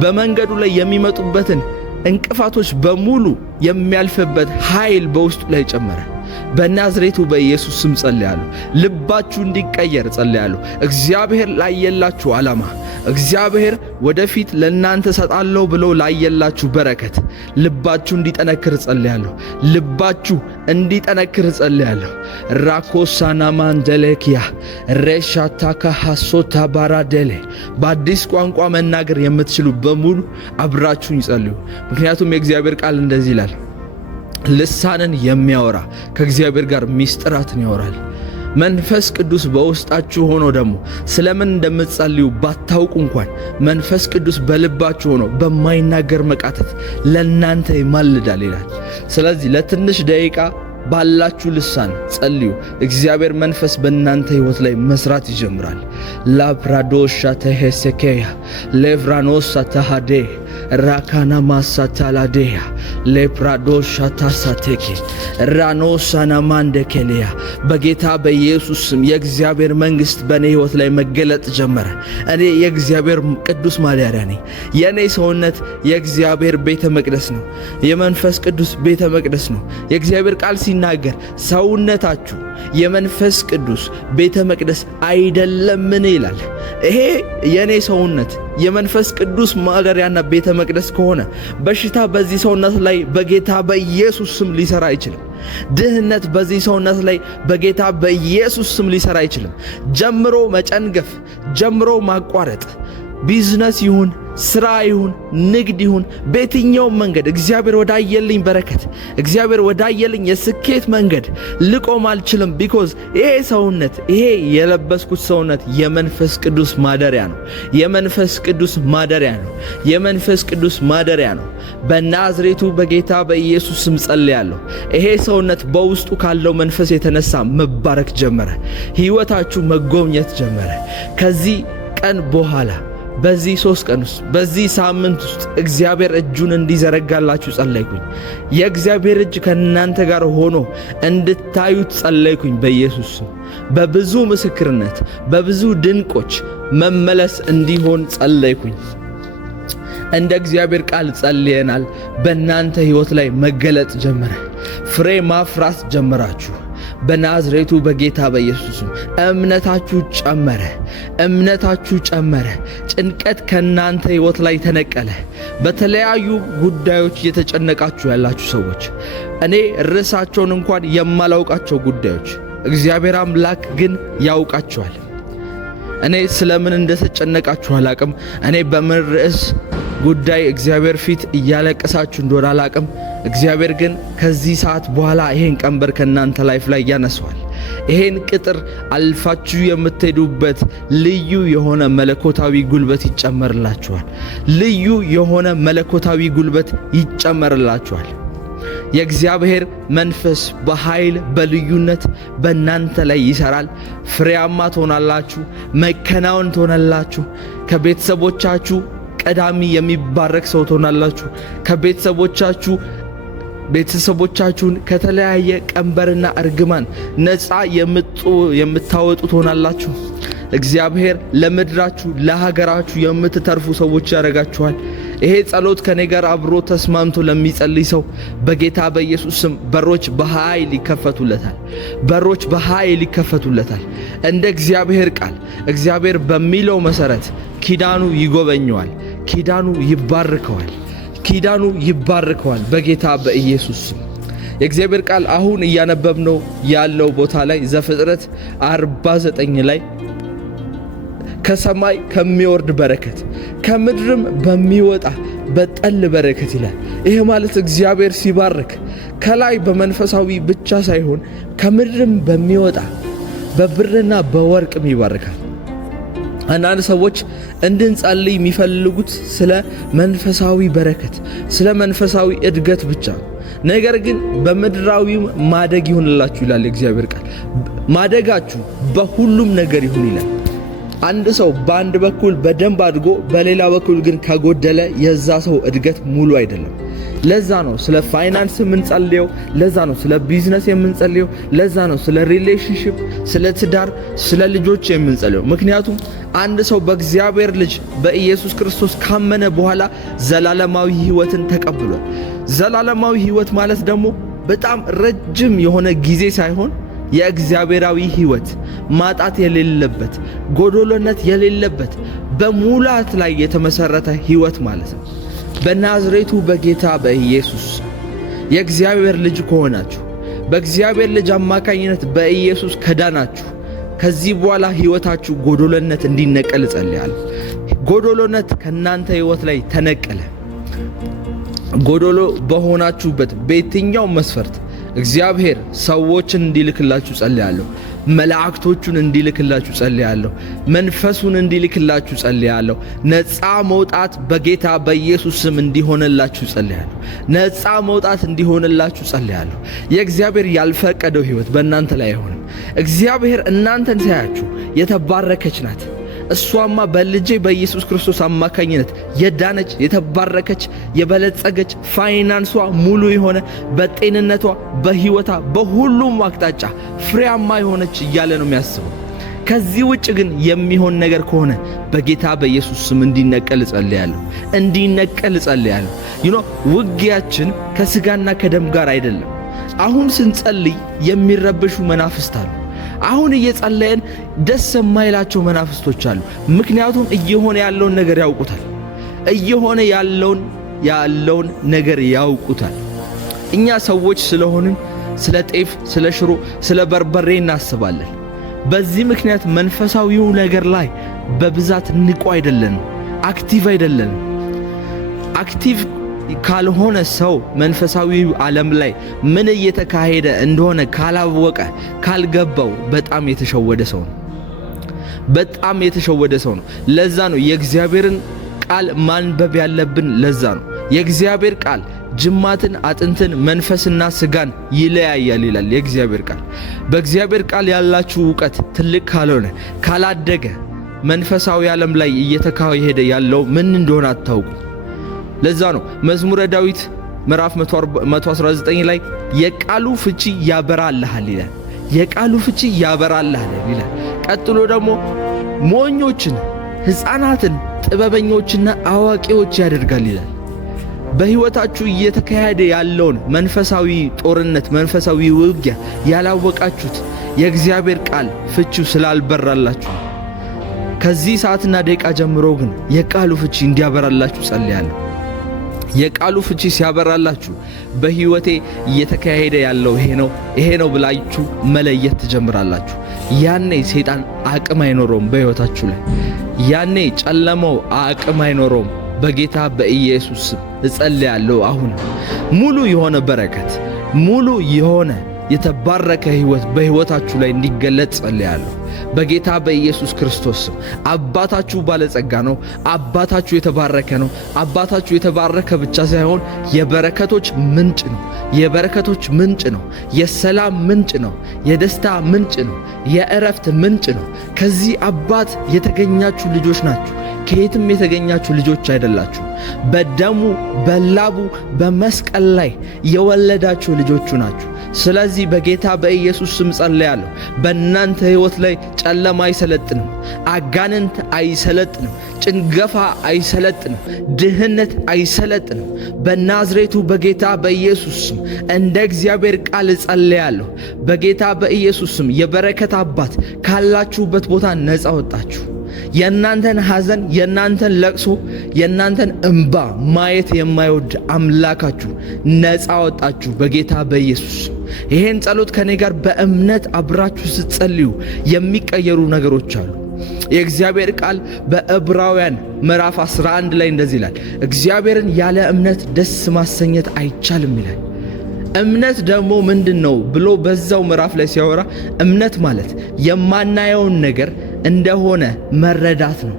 በመንገዱ ላይ የሚመጡበትን እንቅፋቶች በሙሉ የሚያልፍበት ኃይል በውስጡ ላይ ጨመረ። በናዝሬቱ በኢየሱስ ስም ጸልያለሁ። ልባችሁ እንዲቀየር ጸልያለሁ። እግዚአብሔር ላየላችሁ ዓላማ፣ እግዚአብሔር ወደፊት ለእናንተ ሰጣለሁ ብሎ ላየላችሁ በረከት ልባችሁ እንዲጠነክር ጸልያለሁ። ልባችሁ እንዲጠነክር ጸልያለሁ። ራኮሳና ማንደለኪያ ሬሻታካ ሐሶታ ባራደሌ በአዲስ ቋንቋ መናገር የምትችሉ በሙሉ አብራችሁን ይጸልዩ። ምክንያቱም የእግዚአብሔር ቃል እንደዚህ ይላል፣ ልሳንን የሚያወራ ከእግዚአብሔር ጋር ሚስጥራትን ያወራል። መንፈስ ቅዱስ በውስጣችሁ ሆኖ ደግሞ ስለምን እንደምትጸልዩ ባታውቁ እንኳን መንፈስ ቅዱስ በልባችሁ ሆኖ በማይናገር መቃተት ለእናንተ ይማልዳል ይላል። ስለዚህ ለትንሽ ደቂቃ ባላችሁ ልሳን ጸልዩ። እግዚአብሔር መንፈስ በእናንተ ህይወት ላይ መስራት ይጀምራል። ላብራዶሻ ተሄሰኬያ ሌቭራኖሳ ተሃዴ ራካና ማሳታላዴያ ሌፕራዶሻ ታሳቴኬ ራኖሳ ናማንደኬልያ በጌታ በኢየሱስ ስም የእግዚአብሔር መንግስት በእኔ ህይወት ላይ መገለጥ ጀመረ። እኔ የእግዚአብሔር ቅዱስ ማደሪያ ነኝ። የእኔ ሰውነት የእግዚአብሔር ቤተ መቅደስ ነው። የመንፈስ ቅዱስ ቤተ መቅደስ ነው። የእግዚአብሔር ቃል ሲናገር ሰውነታችሁ የመንፈስ ቅዱስ ቤተ መቅደስ አይደለምን ይላል። ይሄ የኔ ሰውነት የመንፈስ ቅዱስ ማደሪያና ቤተ መቅደስ ከሆነ በሽታ በዚህ ሰውነት ላይ በጌታ በኢየሱስ ስም ሊሰራ አይችልም። ድህነት በዚህ ሰውነት ላይ በጌታ በኢየሱስ ስም ሊሰራ አይችልም። ጀምሮ መጨንገፍ፣ ጀምሮ ማቋረጥ፣ ቢዝነስ ይሁን፣ ስራ ይሁን ንግድ ይሁን በየትኛው መንገድ እግዚአብሔር ወዳየልኝ በረከት እግዚአብሔር ወዳየልኝ የስኬት መንገድ ልቆም አልችልም። ቢኮዝ ይሄ ሰውነት ይሄ የለበስኩት ሰውነት የመንፈስ ቅዱስ ማደሪያ ነው። የመንፈስ ቅዱስ ማደሪያ ነው። የመንፈስ ቅዱስ ማደሪያ ነው። በናዝሬቱ በጌታ በኢየሱስ ስም ጸልያለሁ። ይሄ ሰውነት በውስጡ ካለው መንፈስ የተነሳ መባረክ ጀመረ። ሕይወታችሁ መጎብኘት ጀመረ። ከዚህ ቀን በኋላ በዚህ 3 ቀን ውስጥ በዚህ ሳምንት ውስጥ እግዚአብሔር እጁን እንዲዘረጋላችሁ ጸለይኩኝ። የእግዚአብሔር እጅ ከእናንተ ጋር ሆኖ እንድታዩት ጸለይኩኝ። በኢየሱስ ስም በብዙ ምስክርነት በብዙ ድንቆች መመለስ እንዲሆን ጸለይኩኝ። እንደ እግዚአብሔር ቃል ጸልየናል። በእናንተ ሕይወት ላይ መገለጥ ጀመረ። ፍሬ ማፍራት ጀመራችሁ። በናዝሬቱ በጌታ በኢየሱስ እምነታችሁ ጨመረ። እምነታችሁ ጨመረ። ጭንቀት ከናንተ ሕይወት ላይ ተነቀለ። በተለያዩ ጉዳዮች እየተጨነቃችሁ ያላችሁ ሰዎች እኔ ርዕሳቸውን እንኳን የማላውቃቸው ጉዳዮች እግዚአብሔር አምላክ ግን ያውቃቸዋል። እኔ ስለምን እንደተጨነቃችሁ አላቅም። እኔ በምን ርዕስ ጉዳይ እግዚአብሔር ፊት እያለቀሳችሁ እንደሆነ አላቅም። እግዚአብሔር ግን ከዚህ ሰዓት በኋላ ይሄን ቀንበር ከናንተ ላይፍ ላይ ያነሳዋል። ይሄን ቅጥር አልፋችሁ የምትሄዱበት ልዩ የሆነ መለኮታዊ ጉልበት ይጨመርላችኋል። ልዩ የሆነ መለኮታዊ ጉልበት ይጨመርላችኋል። የእግዚአብሔር መንፈስ በኃይል በልዩነት በእናንተ ላይ ይሰራል። ፍሬያማ ትሆናላችሁ። መከናወን ትሆናላችሁ። ከቤተሰቦቻችሁ ቀዳሚ የሚባረክ ሰው ትሆናላችሁ። ቤተሰቦቻችሁን ከተለያየ ቀንበርና እርግማን ነፃ የምታወጡ ትሆናላችሁ። እግዚአብሔር ለምድራችሁ ለሀገራችሁ የምትተርፉ ሰዎች ያደርጋችኋል። ይሄ ጸሎት ከኔ ጋር አብሮ ተስማምቶ ለሚጸልይ ሰው በጌታ በኢየሱስ ስም በሮች በኃይል ይከፈቱለታል። በሮች በኃይል ይከፈቱለታል። እንደ እግዚአብሔር ቃል እግዚአብሔር በሚለው መሰረት ኪዳኑ ይጎበኘዋል። ኪዳኑ ይባርከዋል። ኪዳኑ ይባርከዋል በጌታ በኢየሱስ ስም። የእግዚአብሔር ቃል አሁን እያነበብነው ያለው ቦታ ላይ ዘፍጥረት 49 ላይ ከሰማይ ከሚወርድ በረከት ከምድርም በሚወጣ በጠል በረከት ይላል። ይሄ ማለት እግዚአብሔር ሲባርክ ከላይ በመንፈሳዊ ብቻ ሳይሆን ከምድርም በሚወጣ በብርና በወርቅም ይባርካል። አንዳንድ ሰዎች እንድንጸልይ የሚፈልጉት ስለ መንፈሳዊ በረከት ስለ መንፈሳዊ እድገት ብቻ ነው። ነገር ግን በምድራዊው ማደግ ይሁንላችሁ ይላል እግዚአብሔር ቃል። ማደጋችሁ በሁሉም ነገር ይሁን ይላል። አንድ ሰው በአንድ በኩል በደንብ አድጎ በሌላ በኩል ግን ከጎደለ የዛ ሰው እድገት ሙሉ አይደለም። ለዛ ነው ስለ ፋይናንስ የምንጸልየው። ለዛ ነው ስለ ቢዝነስ የምንጸልየው። ለዛ ነው ስለ ሪሌሽንሺፕ፣ ስለ ትዳር፣ ስለ ልጆች የምንጸልየው። ምክንያቱም አንድ ሰው በእግዚአብሔር ልጅ በኢየሱስ ክርስቶስ ካመነ በኋላ ዘላለማዊ ሕይወትን ተቀብሏል። ዘላለማዊ ሕይወት ማለት ደግሞ በጣም ረጅም የሆነ ጊዜ ሳይሆን የእግዚአብሔራዊ ሕይወት ማጣት የሌለበት ጎዶሎነት የሌለበት በሙላት ላይ የተመሰረተ ሕይወት ማለት ነው። በናዝሬቱ በጌታ በኢየሱስ የእግዚአብሔር ልጅ ከሆናችሁ በእግዚአብሔር ልጅ አማካኝነት በኢየሱስ ከዳናችሁ ከዚህ በኋላ ሕይወታችሁ ጎዶሎነት እንዲነቀል ጸልያለሁ። ጎዶሎነት ከናንተ ሕይወት ላይ ተነቀለ። ጎዶሎ በሆናችሁበት በየትኛው መስፈርት እግዚአብሔር ሰዎችን እንዲልክላችሁ ጸልያለሁ። መላእክቶቹን እንዲልክላችሁ ጸልያለሁ። መንፈሱን እንዲልክላችሁ ጸልያለሁ። ነፃ መውጣት በጌታ በኢየሱስ ስም እንዲሆንላችሁ ጸልያለሁ። ነፃ መውጣት እንዲሆንላችሁ ጸልያለሁ። የእግዚአብሔር ያልፈቀደው ሕይወት በእናንተ ላይ አይሆንም። እግዚአብሔር እናንተን ሳያችሁ የተባረከች ናት። እሷማ በልጄ በኢየሱስ ክርስቶስ አማካኝነት የዳነች የተባረከች የበለጸገች ፋይናንሷ ሙሉ የሆነ በጤንነቷ በሕይወቷ በሁሉም አቅጣጫ ፍሬያማ የሆነች እያለ ነው የሚያስበው። ከዚህ ውጭ ግን የሚሆን ነገር ከሆነ በጌታ በኢየሱስ ስም እንዲነቀል ጸልያለሁ። እንዲነቀል ጸልያለሁ። ውጊያችን ከስጋና ከደም ጋር አይደለም። አሁን ስንጸልይ የሚረብሹ መናፍስት አሉ። አሁን እየጸለየን ደስ የማይላቸው መናፍስቶች አሉ። ምክንያቱም እየሆነ ያለውን ነገር ያውቁታል። እየሆነ ያለውን ነገር ያውቁታል። እኛ ሰዎች ስለሆንን ስለ ጤፍ፣ ስለ ሽሮ፣ ስለ በርበሬ እናስባለን። በዚህ ምክንያት መንፈሳዊው ነገር ላይ በብዛት ንቁ አይደለንም። አክቲቭ አይደለንም። አክቲቭ ካልሆነ ሰው መንፈሳዊ ዓለም ላይ ምን እየተካሄደ እንደሆነ ካላወቀ ካልገባው በጣም የተሸወደ ሰው ነው። በጣም የተሸወደ ሰው ነው። ለዛ ነው የእግዚአብሔርን ቃል ማንበብ ያለብን። ለዛ ነው የእግዚአብሔር ቃል ጅማትን፣ አጥንትን፣ መንፈስና ስጋን ይለያያል ይላል የእግዚአብሔር ቃል። በእግዚአብሔር ቃል ያላችሁ ዕውቀት ትልቅ ካልሆነ ካላደገ መንፈሳዊ ዓለም ላይ እየተካሄደ ያለው ምን እንደሆነ አታውቁ። ለዛ ነው መዝሙረ ዳዊት ምዕራፍ 119 ላይ የቃሉ ፍቺ ያበራልሃል ይላል። የቃሉ ፍቺ ያበራልሃል ይላል። ቀጥሎ ደግሞ ሞኞችን፣ ሕፃናትን ጥበበኞችና አዋቂዎች ያደርጋል ይላል። በሕይወታችሁ እየተካሄደ ያለውን መንፈሳዊ ጦርነት፣ መንፈሳዊ ውጊያ ያላወቃችሁት የእግዚአብሔር ቃል ፍቺው ስላልበራላችሁ ከዚህ ሰዓትና ደቂቃ ጀምሮ ግን የቃሉ ፍቺ እንዲያበራላችሁ ጸልያለሁ። የቃሉ ፍቺ ሲያበራላችሁ በሕይወቴ እየተካሄደ ያለው ይሄ ነው ብላችሁ መለየት ትጀምራላችሁ። ያኔ ሰይጣን አቅም አይኖረውም በሕይወታችሁ ላይ። ያኔ ጨለማው አቅም አይኖረውም። በጌታ በኢየሱስ ስም እጸልያለሁ። አሁን ሙሉ የሆነ በረከት፣ ሙሉ የሆነ የተባረከ ሕይወት በሕይወታችሁ ላይ እንዲገለጥ ጸልያለሁ በጌታ በኢየሱስ ክርስቶስ ስም። አባታችሁ ባለጸጋ ነው። አባታችሁ የተባረከ ነው። አባታችሁ የተባረከ ብቻ ሳይሆን የበረከቶች ምንጭ ነው። የበረከቶች ምንጭ ነው። የሰላም ምንጭ ነው። የደስታ ምንጭ ነው። የእረፍት ምንጭ ነው። ከዚህ አባት የተገኛችሁ ልጆች ናችሁ። ከየትም የተገኛችሁ ልጆች አይደላችሁ። በደሙ በላቡ በመስቀል ላይ የወለዳችሁ ልጆቹ ናችሁ። ስለዚህ በጌታ በኢየሱስ ስም ጸልያለሁ። በእናንተ ሕይወት ላይ ጨለማ አይሰለጥንም። አጋንንት አይሰለጥንም። ጭንገፋ አይሰለጥንም። ድህነት አይሰለጥንም። በናዝሬቱ በጌታ በኢየሱስ ስም እንደ እግዚአብሔር ቃል ጸልያለሁ። በጌታ በኢየሱስ ስም የበረከት አባት ካላችሁበት ቦታ ነፃ ወጣችሁ። የእናንተን ሐዘን፣ የእናንተን ለቅሶ፣ የእናንተን እንባ ማየት የማይወድ አምላካችሁ ነፃ ወጣችሁ በጌታ በኢየሱስ። ይሄን ጸሎት ከኔ ጋር በእምነት አብራችሁ ስትጸልዩ የሚቀየሩ ነገሮች አሉ። የእግዚአብሔር ቃል በዕብራውያን ምዕራፍ 11 ላይ እንደዚህ ይላል፣ እግዚአብሔርን ያለ እምነት ደስ ማሰኘት አይቻልም ይላል። እምነት ደግሞ ምንድን ነው ብሎ በዛው ምዕራፍ ላይ ሲያወራ እምነት ማለት የማናየውን ነገር እንደሆነ መረዳት ነው።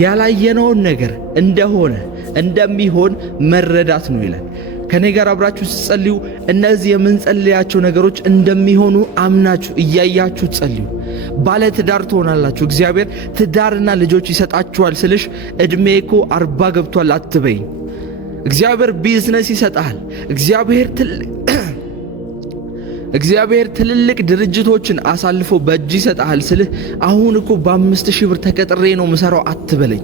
ያላየነውን ነገር እንደሆነ እንደሚሆን መረዳት ነው ይላል። ከኔ ጋር አብራችሁ ስትጸልዩ እነዚህ የምንጸልያቸው ነገሮች እንደሚሆኑ አምናችሁ እያያችሁ ጸልዩ። ባለ ትዳር ትሆናላችሁ። እግዚአብሔር ትዳርና ልጆች ይሰጣችኋል ስልሽ ዕድሜኮ 40 ገብቷል አትበይኝ። እግዚአብሔር ቢዝነስ ይሰጣል። እግዚአብሔር ትልልቅ ድርጅቶችን አሳልፎ በእጅ ይሰጣል ስልህ አሁን እኮ በ5000 ብር ተቀጥሬ ነው ምሰራው አትበለኝ።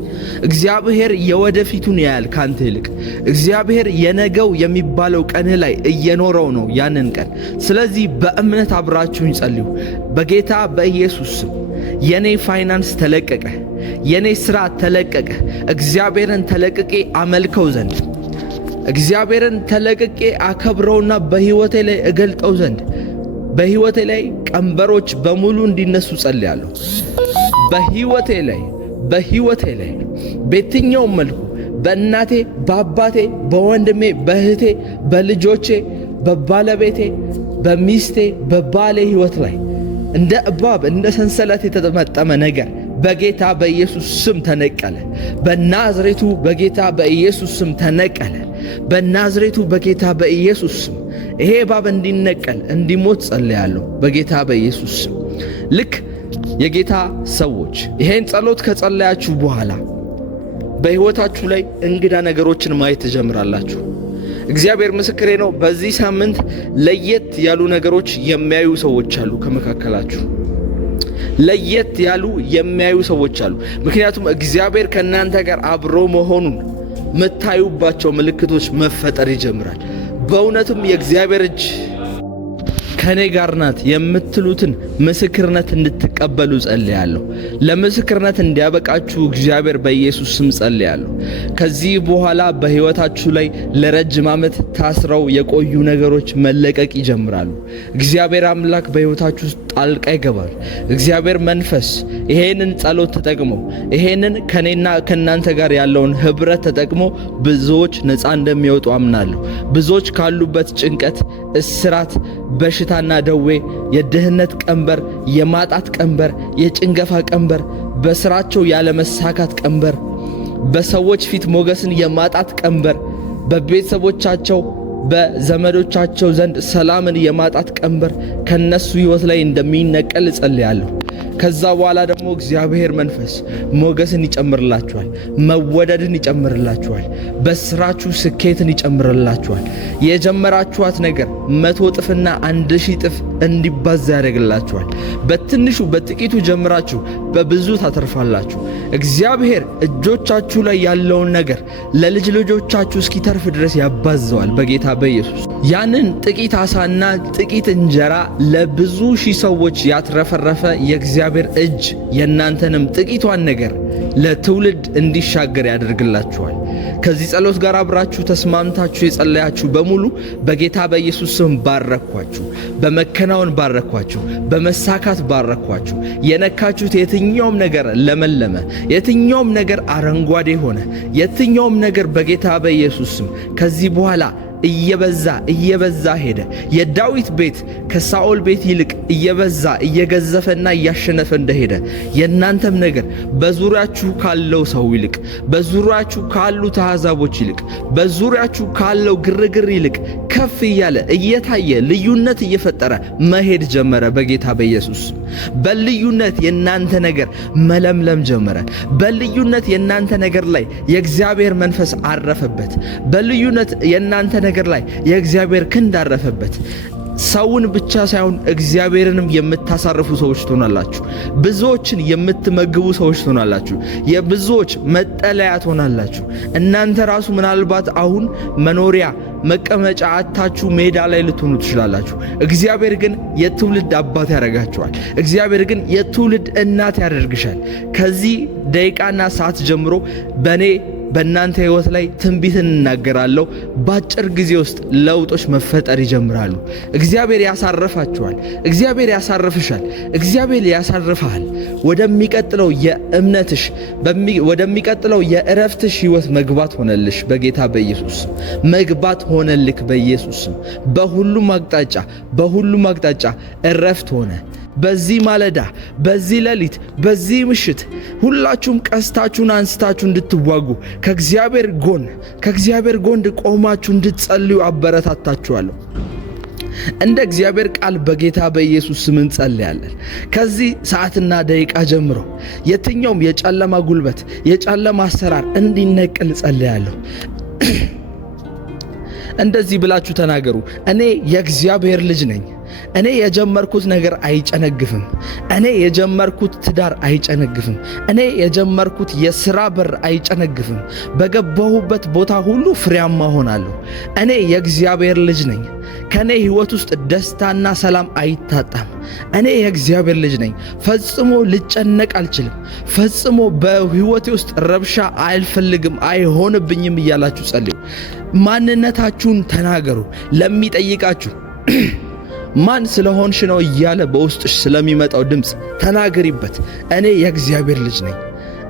እግዚአብሔር የወደፊቱን ያያል ካንተ ይልቅ። እግዚአብሔር የነገው የሚባለው ቀን ላይ እየኖረው ነው ያንን ቀን። ስለዚህ በእምነት አብራችሁኝ ጸልዩ በጌታ በኢየሱስ ስም። የኔ ፋይናንስ ተለቀቀ። የኔ ስራ ተለቀቀ። እግዚአብሔርን ተለቅቄ አመልከው ዘንድ፣ እግዚአብሔርን ተለቅቄ አከብረውና በሕይወቴ ላይ እገልጠው ዘንድ በሕይወቴ ላይ ቀንበሮች በሙሉ እንዲነሱ ጸልያለሁ። በሕይወቴ ላይ በየትኛውም መልኩ በእናቴ፣ በአባቴ፣ በወንድሜ፣ በእህቴ፣ በልጆቼ፣ በባለቤቴ፣ በሚስቴ፣ በባሌ ሕይወት ላይ እንደ እባብ እንደ ሰንሰለት የተጠመጠመ ነገር በጌታ በኢየሱስ ስም ተነቀለ። በናዝሬቱ በጌታ በኢየሱስ ስም ተነቀለ። በናዝሬቱ በጌታ በኢየሱስ ስም ይሄ እባብ እንዲነቀል እንዲሞት ጸልያለሁ በጌታ በኢየሱስ ስም። ልክ የጌታ ሰዎች ይሄን ጸሎት ከጸለያችሁ በኋላ በሕይወታችሁ ላይ እንግዳ ነገሮችን ማየት ትጀምራላችሁ። እግዚአብሔር ምስክሬ ነው። በዚህ ሳምንት ለየት ያሉ ነገሮች የሚያዩ ሰዎች አሉ ከመካከላችሁ። ለየት ያሉ የሚያዩ ሰዎች አሉ። ምክንያቱም እግዚአብሔር ከእናንተ ጋር አብሮ መሆኑን መታዩባቸው ምልክቶች መፈጠር ይጀምራል። በእውነትም የእግዚአብሔር እጅ ከኔ ጋር ናት የምትሉትን ምስክርነት እንድትቀበሉ ጸልያለሁ። ለምስክርነት እንዲያበቃችሁ እግዚአብሔር በኢየሱስ ስም ጸልያለሁ። ከዚህ በኋላ በሕይወታችሁ ላይ ለረጅም ዓመት ታስረው የቆዩ ነገሮች መለቀቅ ይጀምራሉ። እግዚአብሔር አምላክ በሕይወታችሁ ጣልቃ ይገባል። እግዚአብሔር መንፈስ ይሄንን ጸሎት ተጠቅሞ ይሄንን ከኔና ከናንተ ጋር ያለውን ህብረት ተጠቅሞ ብዙዎች ነፃ እንደሚወጡ አምናለሁ። ብዙዎች ካሉበት ጭንቀት፣ እስራት፣ በሽታና ደዌ፣ የድህነት ቀንበር፣ የማጣት ቀንበር፣ የጭንገፋ ቀንበር፣ በስራቸው ያለመሳካት ቀንበር፣ በሰዎች ፊት ሞገስን የማጣት ቀንበር፣ በቤተሰቦቻቸው በዘመዶቻቸው ዘንድ ሰላምን የማጣት ቀንበር ከነሱ ህይወት ላይ እንደሚነቀል እጸልያለሁ። ከዛ በኋላ ደግሞ እግዚአብሔር መንፈስ ሞገስን ይጨምርላችኋል፣ መወደድን ይጨምርላችኋል፣ በስራችሁ ስኬትን ይጨምርላችኋል። የጀመራችኋት ነገር 100 እጥፍና 1000 እጥፍ እንዲባዛ ያደርግላችኋል። በትንሹ በጥቂቱ ጀምራችሁ በብዙ ታተርፋላችሁ። እግዚአብሔር እጆቻችሁ ላይ ያለውን ነገር ለልጅ ልጆቻችሁ እስኪተርፍ ድረስ ያባዘዋል በጌታ በኢየሱስ። ያንን ጥቂት አሳና ጥቂት እንጀራ ለብዙ ሺህ ሰዎች ያትረፈረፈ የእግዚአብሔር እጅ የእናንተንም ጥቂቷን ነገር ለትውልድ እንዲሻገር ያደርግላችኋል። ከዚህ ጸሎት ጋር አብራችሁ ተስማምታችሁ የጸለያችሁ በሙሉ በጌታ በኢየሱስ ስም ባረኳችሁ፣ በመከናወን ባረኳችሁ፣ በመሳካት ባረኳችሁ። የነካችሁት የትኛውም ነገር ለመለመ፣ የትኛውም ነገር አረንጓዴ ሆነ፣ የትኛውም ነገር በጌታ በኢየሱስ ስም ከዚህ በኋላ እየበዛ ሄደ። የዳዊት ቤት ከሳኦል ቤት ይልቅ እየበዛ እየገዘፈና እያሸነፈ እንደሄደ የእናንተም ነገር በዙሪያችሁ ካለው ሰው ይልቅ፣ በዙሪያችሁ ካሉት አሕዛቦች ይልቅ፣ በዙሪያችሁ ካለው ግርግር ይልቅ ከፍ እያለ እየታየ ልዩነት እየፈጠረ መሄድ ጀመረ በጌታ በኢየሱስ። በልዩነት የእናንተ ነገር መለምለም ጀመረ። በልዩነት የእናንተ ነገር ላይ የእግዚአብሔር መንፈስ አረፈበት። በልዩነት የእናንተ ነገር ላይ የእግዚአብሔር ክንድ አረፈበት። ሰውን ብቻ ሳይሆን እግዚአብሔርንም የምታሳርፉ ሰዎች ትሆናላችሁ። ብዙዎችን የምትመግቡ ሰዎች ትሆናላችሁ። የብዙዎች መጠለያ ትሆናላችሁ። እናንተ ራሱ ምናልባት አሁን መኖሪያ መቀመጫ አታችሁ ሜዳ ላይ ልትሆኑ ትችላላችሁ። እግዚአብሔር ግን የትውልድ አባት ያደርጋችኋል። እግዚአብሔር ግን የትውልድ እናት ያደርግሻል። ከዚህ ደቂቃና ሰዓት ጀምሮ በእናንተ ህይወት ላይ ትንቢትን እናገራለሁ። በአጭር ጊዜ ውስጥ ለውጦች መፈጠር ይጀምራሉ። እግዚአብሔር ያሳርፋችኋል። እግዚአብሔር ያሳርፍሻል። እግዚአብሔር ያሳርፍሃል። ወደሚቀጥለው የእምነትሽ ወደሚቀጥለው የእረፍትሽ ህይወት መግባት ሆነልሽ በጌታ በኢየሱስ መግባት ሆነልክ በኢየሱስ። በሁሉም አቅጣጫ እረፍት ሆነ። በዚህ ማለዳ፣ በዚህ ሌሊት፣ በዚህ ምሽት ሁላችሁም ቀስታችሁን አንስታችሁ እንድትዋጉ ከእግዚአብሔር ጎን ቆማችሁ እንድትጸልዩ አበረታታችኋለሁ። እንደ እግዚአብሔር ቃል በጌታ በኢየሱስ ስም እንጸልያለን። ከዚህ ሰዓትና ደቂቃ ጀምሮ የትኛውም የጨለማ ጉልበት፣ የጨለማ አሰራር እንዲነቀል ጸልያለሁ። እንደዚህ ብላችሁ ተናገሩ። እኔ የእግዚአብሔር ልጅ ነኝ። እኔ የጀመርኩት ነገር አይጨነግፍም። እኔ የጀመርኩት ትዳር አይጨነግፍም። እኔ የጀመርኩት የሥራ በር አይጨነግፍም። በገባሁበት ቦታ ሁሉ ፍሬያማ ሆናለሁ። እኔ የእግዚአብሔር ልጅ ነኝ። ከኔ ሕይወት ውስጥ ደስታና ሰላም አይታጣም። እኔ የእግዚአብሔር ልጅ ነኝ። ፈጽሞ ልጨነቅ አልችልም። ፈጽሞ በሕይወቴ ውስጥ ረብሻ አልፈልግም፣ አይሆንብኝም እያላችሁ ጸልዩ። ማንነታችሁን ተናገሩ። ለሚጠይቃችሁ ማን ስለሆንሽ ነው እያለ በውስጥሽ ስለሚመጣው ድምፅ ተናገሪበት። እኔ የእግዚአብሔር ልጅ ነኝ።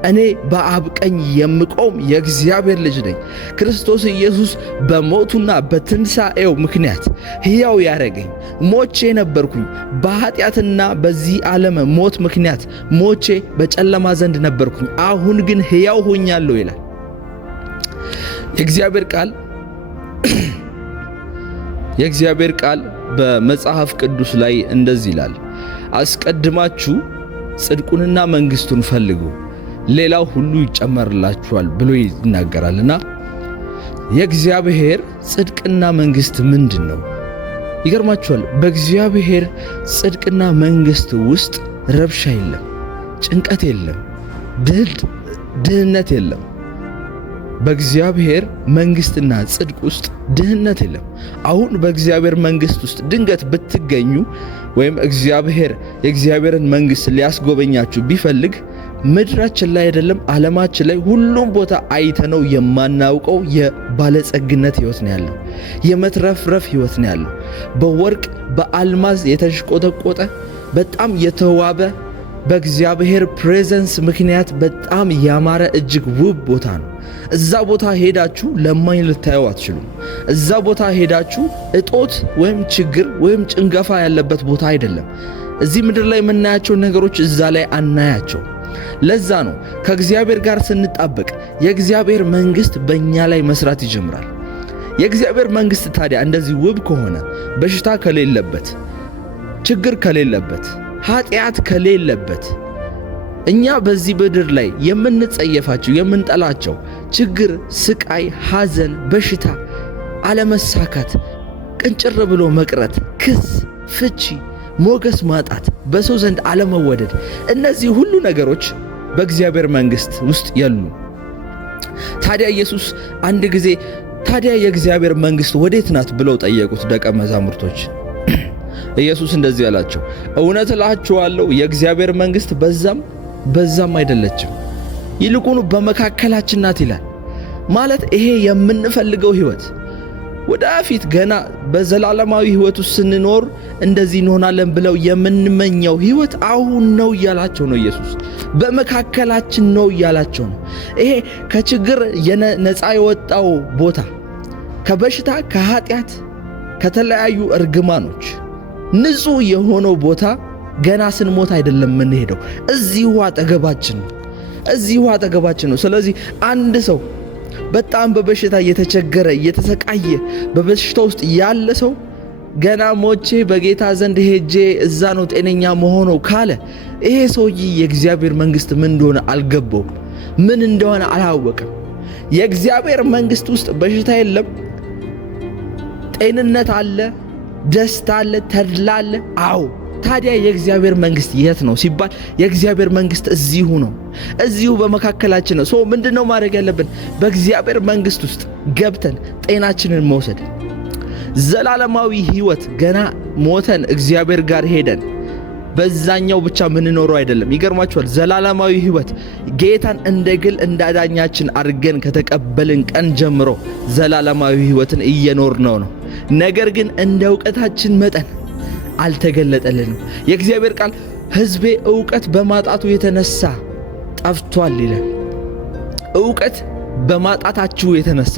እኔ በአብ ቀኝ የምቆም የእግዚአብሔር ልጅ ነኝ። ክርስቶስ ኢየሱስ በሞቱና በትንሣኤው ምክንያት ሕያው ያደረገኝ፣ ሞቼ ነበርኩኝ በኃጢአትና በዚህ ዓለም ሞት ምክንያት ሞቼ በጨለማ ዘንድ ነበርኩኝ፣ አሁን ግን ሕያው ሆኛለሁ ይላል የእግዚአብሔር ቃል በመጽሐፍ ቅዱስ ላይ እንደዚህ ይላል፣ አስቀድማችሁ ጽድቁንና መንግሥቱን ፈልጉ፣ ሌላው ሁሉ ይጨመርላችኋል ብሎ ይናገራልና የእግዚአብሔር ጽድቅና መንግሥት ምንድን ነው? ይገርማችኋል። በእግዚአብሔር ጽድቅና መንግሥት ውስጥ ረብሻ የለም፣ ጭንቀት የለም፣ ድህነት የለም። በእግዚአብሔር መንግሥትና ጽድቅ ውስጥ ድህነት የለም። አሁን በእግዚአብሔር መንግሥት ውስጥ ድንገት ብትገኙ ወይም የእግዚአብሔርን መንግሥት ሊያስጎበኛችሁ ቢፈልግ ምድራችን ላይ አይደለም ዓለማችን ላይ ሁሉም ቦታ አይተነው የማናውቀው የባለጸግነት ሕይወት ነው ያለው። የመትረፍረፍ ሕይወት ነው ያለው። በወርቅ በአልማዝ የተሽቆጠቆጠ በጣም የተዋበ በእግዚአብሔር ፕሬዘንስ ምክንያት በጣም ያማረ እጅግ ውብ ቦታ ነው። እዛ ቦታ ሄዳችሁ ለማኝ ልታዩ አትችሉም። እዛ ቦታ ሄዳችሁ እጦት ወይም ችግር ወይም ጭንገፋ ያለበት ቦታ አይደለም። እዚህ ምድር ላይ የምናያቸው ነገሮች እዛ ላይ አናያቸው። ለዛ ነው ከእግዚአብሔር ጋር ስንጣበቅ የእግዚአብሔር መንግስት በእኛ ላይ መስራት ይጀምራል። የእግዚአብሔር መንግስት ታዲያ እንደዚህ ውብ ከሆነ በሽታ ከሌለበት፣ ችግር ከሌለበት፣ ኃጢአት ከሌለበት እኛ በዚህ ምድር ላይ የምንጸየፋቸው የምንጠላቸው ችግር፣ ስቃይ፣ ሐዘን፣ በሽታ፣ አለመሳካት፣ ቅንጭር ብሎ መቅረት፣ ክስ፣ ፍቺ፣ ሞገስ ማጣት፣ በሰው ዘንድ አለመወደድ፣ እነዚህ ሁሉ ነገሮች በእግዚአብሔር መንግስት ውስጥ የሉ። ታዲያ ኢየሱስ አንድ ጊዜ ታዲያ የእግዚአብሔር መንግስት ወዴት ናት ብለው ጠየቁት ደቀ መዛሙርቶች። ኢየሱስ እንደዚህ አላቸው፣ እውነት እላችኋለሁ የእግዚአብሔር መንግስት በዛም አይደለችም፣ ይልቁኑ በመካከላችን ናት ይላል። ማለት ይሄ የምንፈልገው ህይወት ወደፊት ገና በዘላለማዊ ህይወት ውስጥ ስንኖር እንደዚህ እንሆናለን ብለው የምንመኘው ህይወት አሁን ነው እያላቸው ነው ኢየሱስ። በመካከላችን ነው እያላቸው ነው። ይሄ ከችግር ነፃ የወጣው ቦታ፣ ከበሽታ፣ ከኃጢአት፣ ከተለያዩ እርግማኖች ንጹህ የሆነው ቦታ ገና ስንሞት አይደለም የምንሄደው፣ እዚሁ አጠገባችን ነው። ስለዚህ አንድ ሰው በጣም በበሽታ እየተቸገረ እየተሰቃየ በበሽታ ውስጥ ያለ ሰው ገና ሞቼ በጌታ ዘንድ ሄጄ እዛ ነው ጤነኛ መሆነው ካለ ይሄ ሰውዬ የእግዚአብሔር መንግስት ምን እንደሆነ አልገባውም፣ ምን እንደሆነ አላወቀም። የእግዚአብሔር መንግስት ውስጥ በሽታ የለም፣ ጤንነት አለ፣ ደስታ አለ፣ ተድላ አለ። አዎ ታዲያ የእግዚአብሔር መንግስት የት ነው ሲባል የእግዚአብሔር መንግስት እዚሁ ነው፣ እዚሁ በመካከላችን ነው። ምንድነው ማድረግ ያለብን? በእግዚአብሔር መንግስት ውስጥ ገብተን ጤናችንን መውሰድ፣ ዘላለማዊ ህይወት ገና ሞተን እግዚአብሔር ጋር ሄደን በዛኛው ብቻ ምንኖረው አይደለም። ይገርማችኋል፣ ዘላለማዊ ህይወት ጌታን እንደ ግል እንዳዳኛችን አድርገን ከተቀበልን ቀን ጀምሮ ዘላለማዊ ህይወትን እየኖርነው ነው። ነገር ግን እንደ ዕውቀታችን መጠን አልተገለጠልንም። የእግዚአብሔር ቃል ሕዝቤ ዕውቀት በማጣቱ የተነሳ ጠፍቷል ይላል። ዕውቀት በማጣታችሁ የተነሳ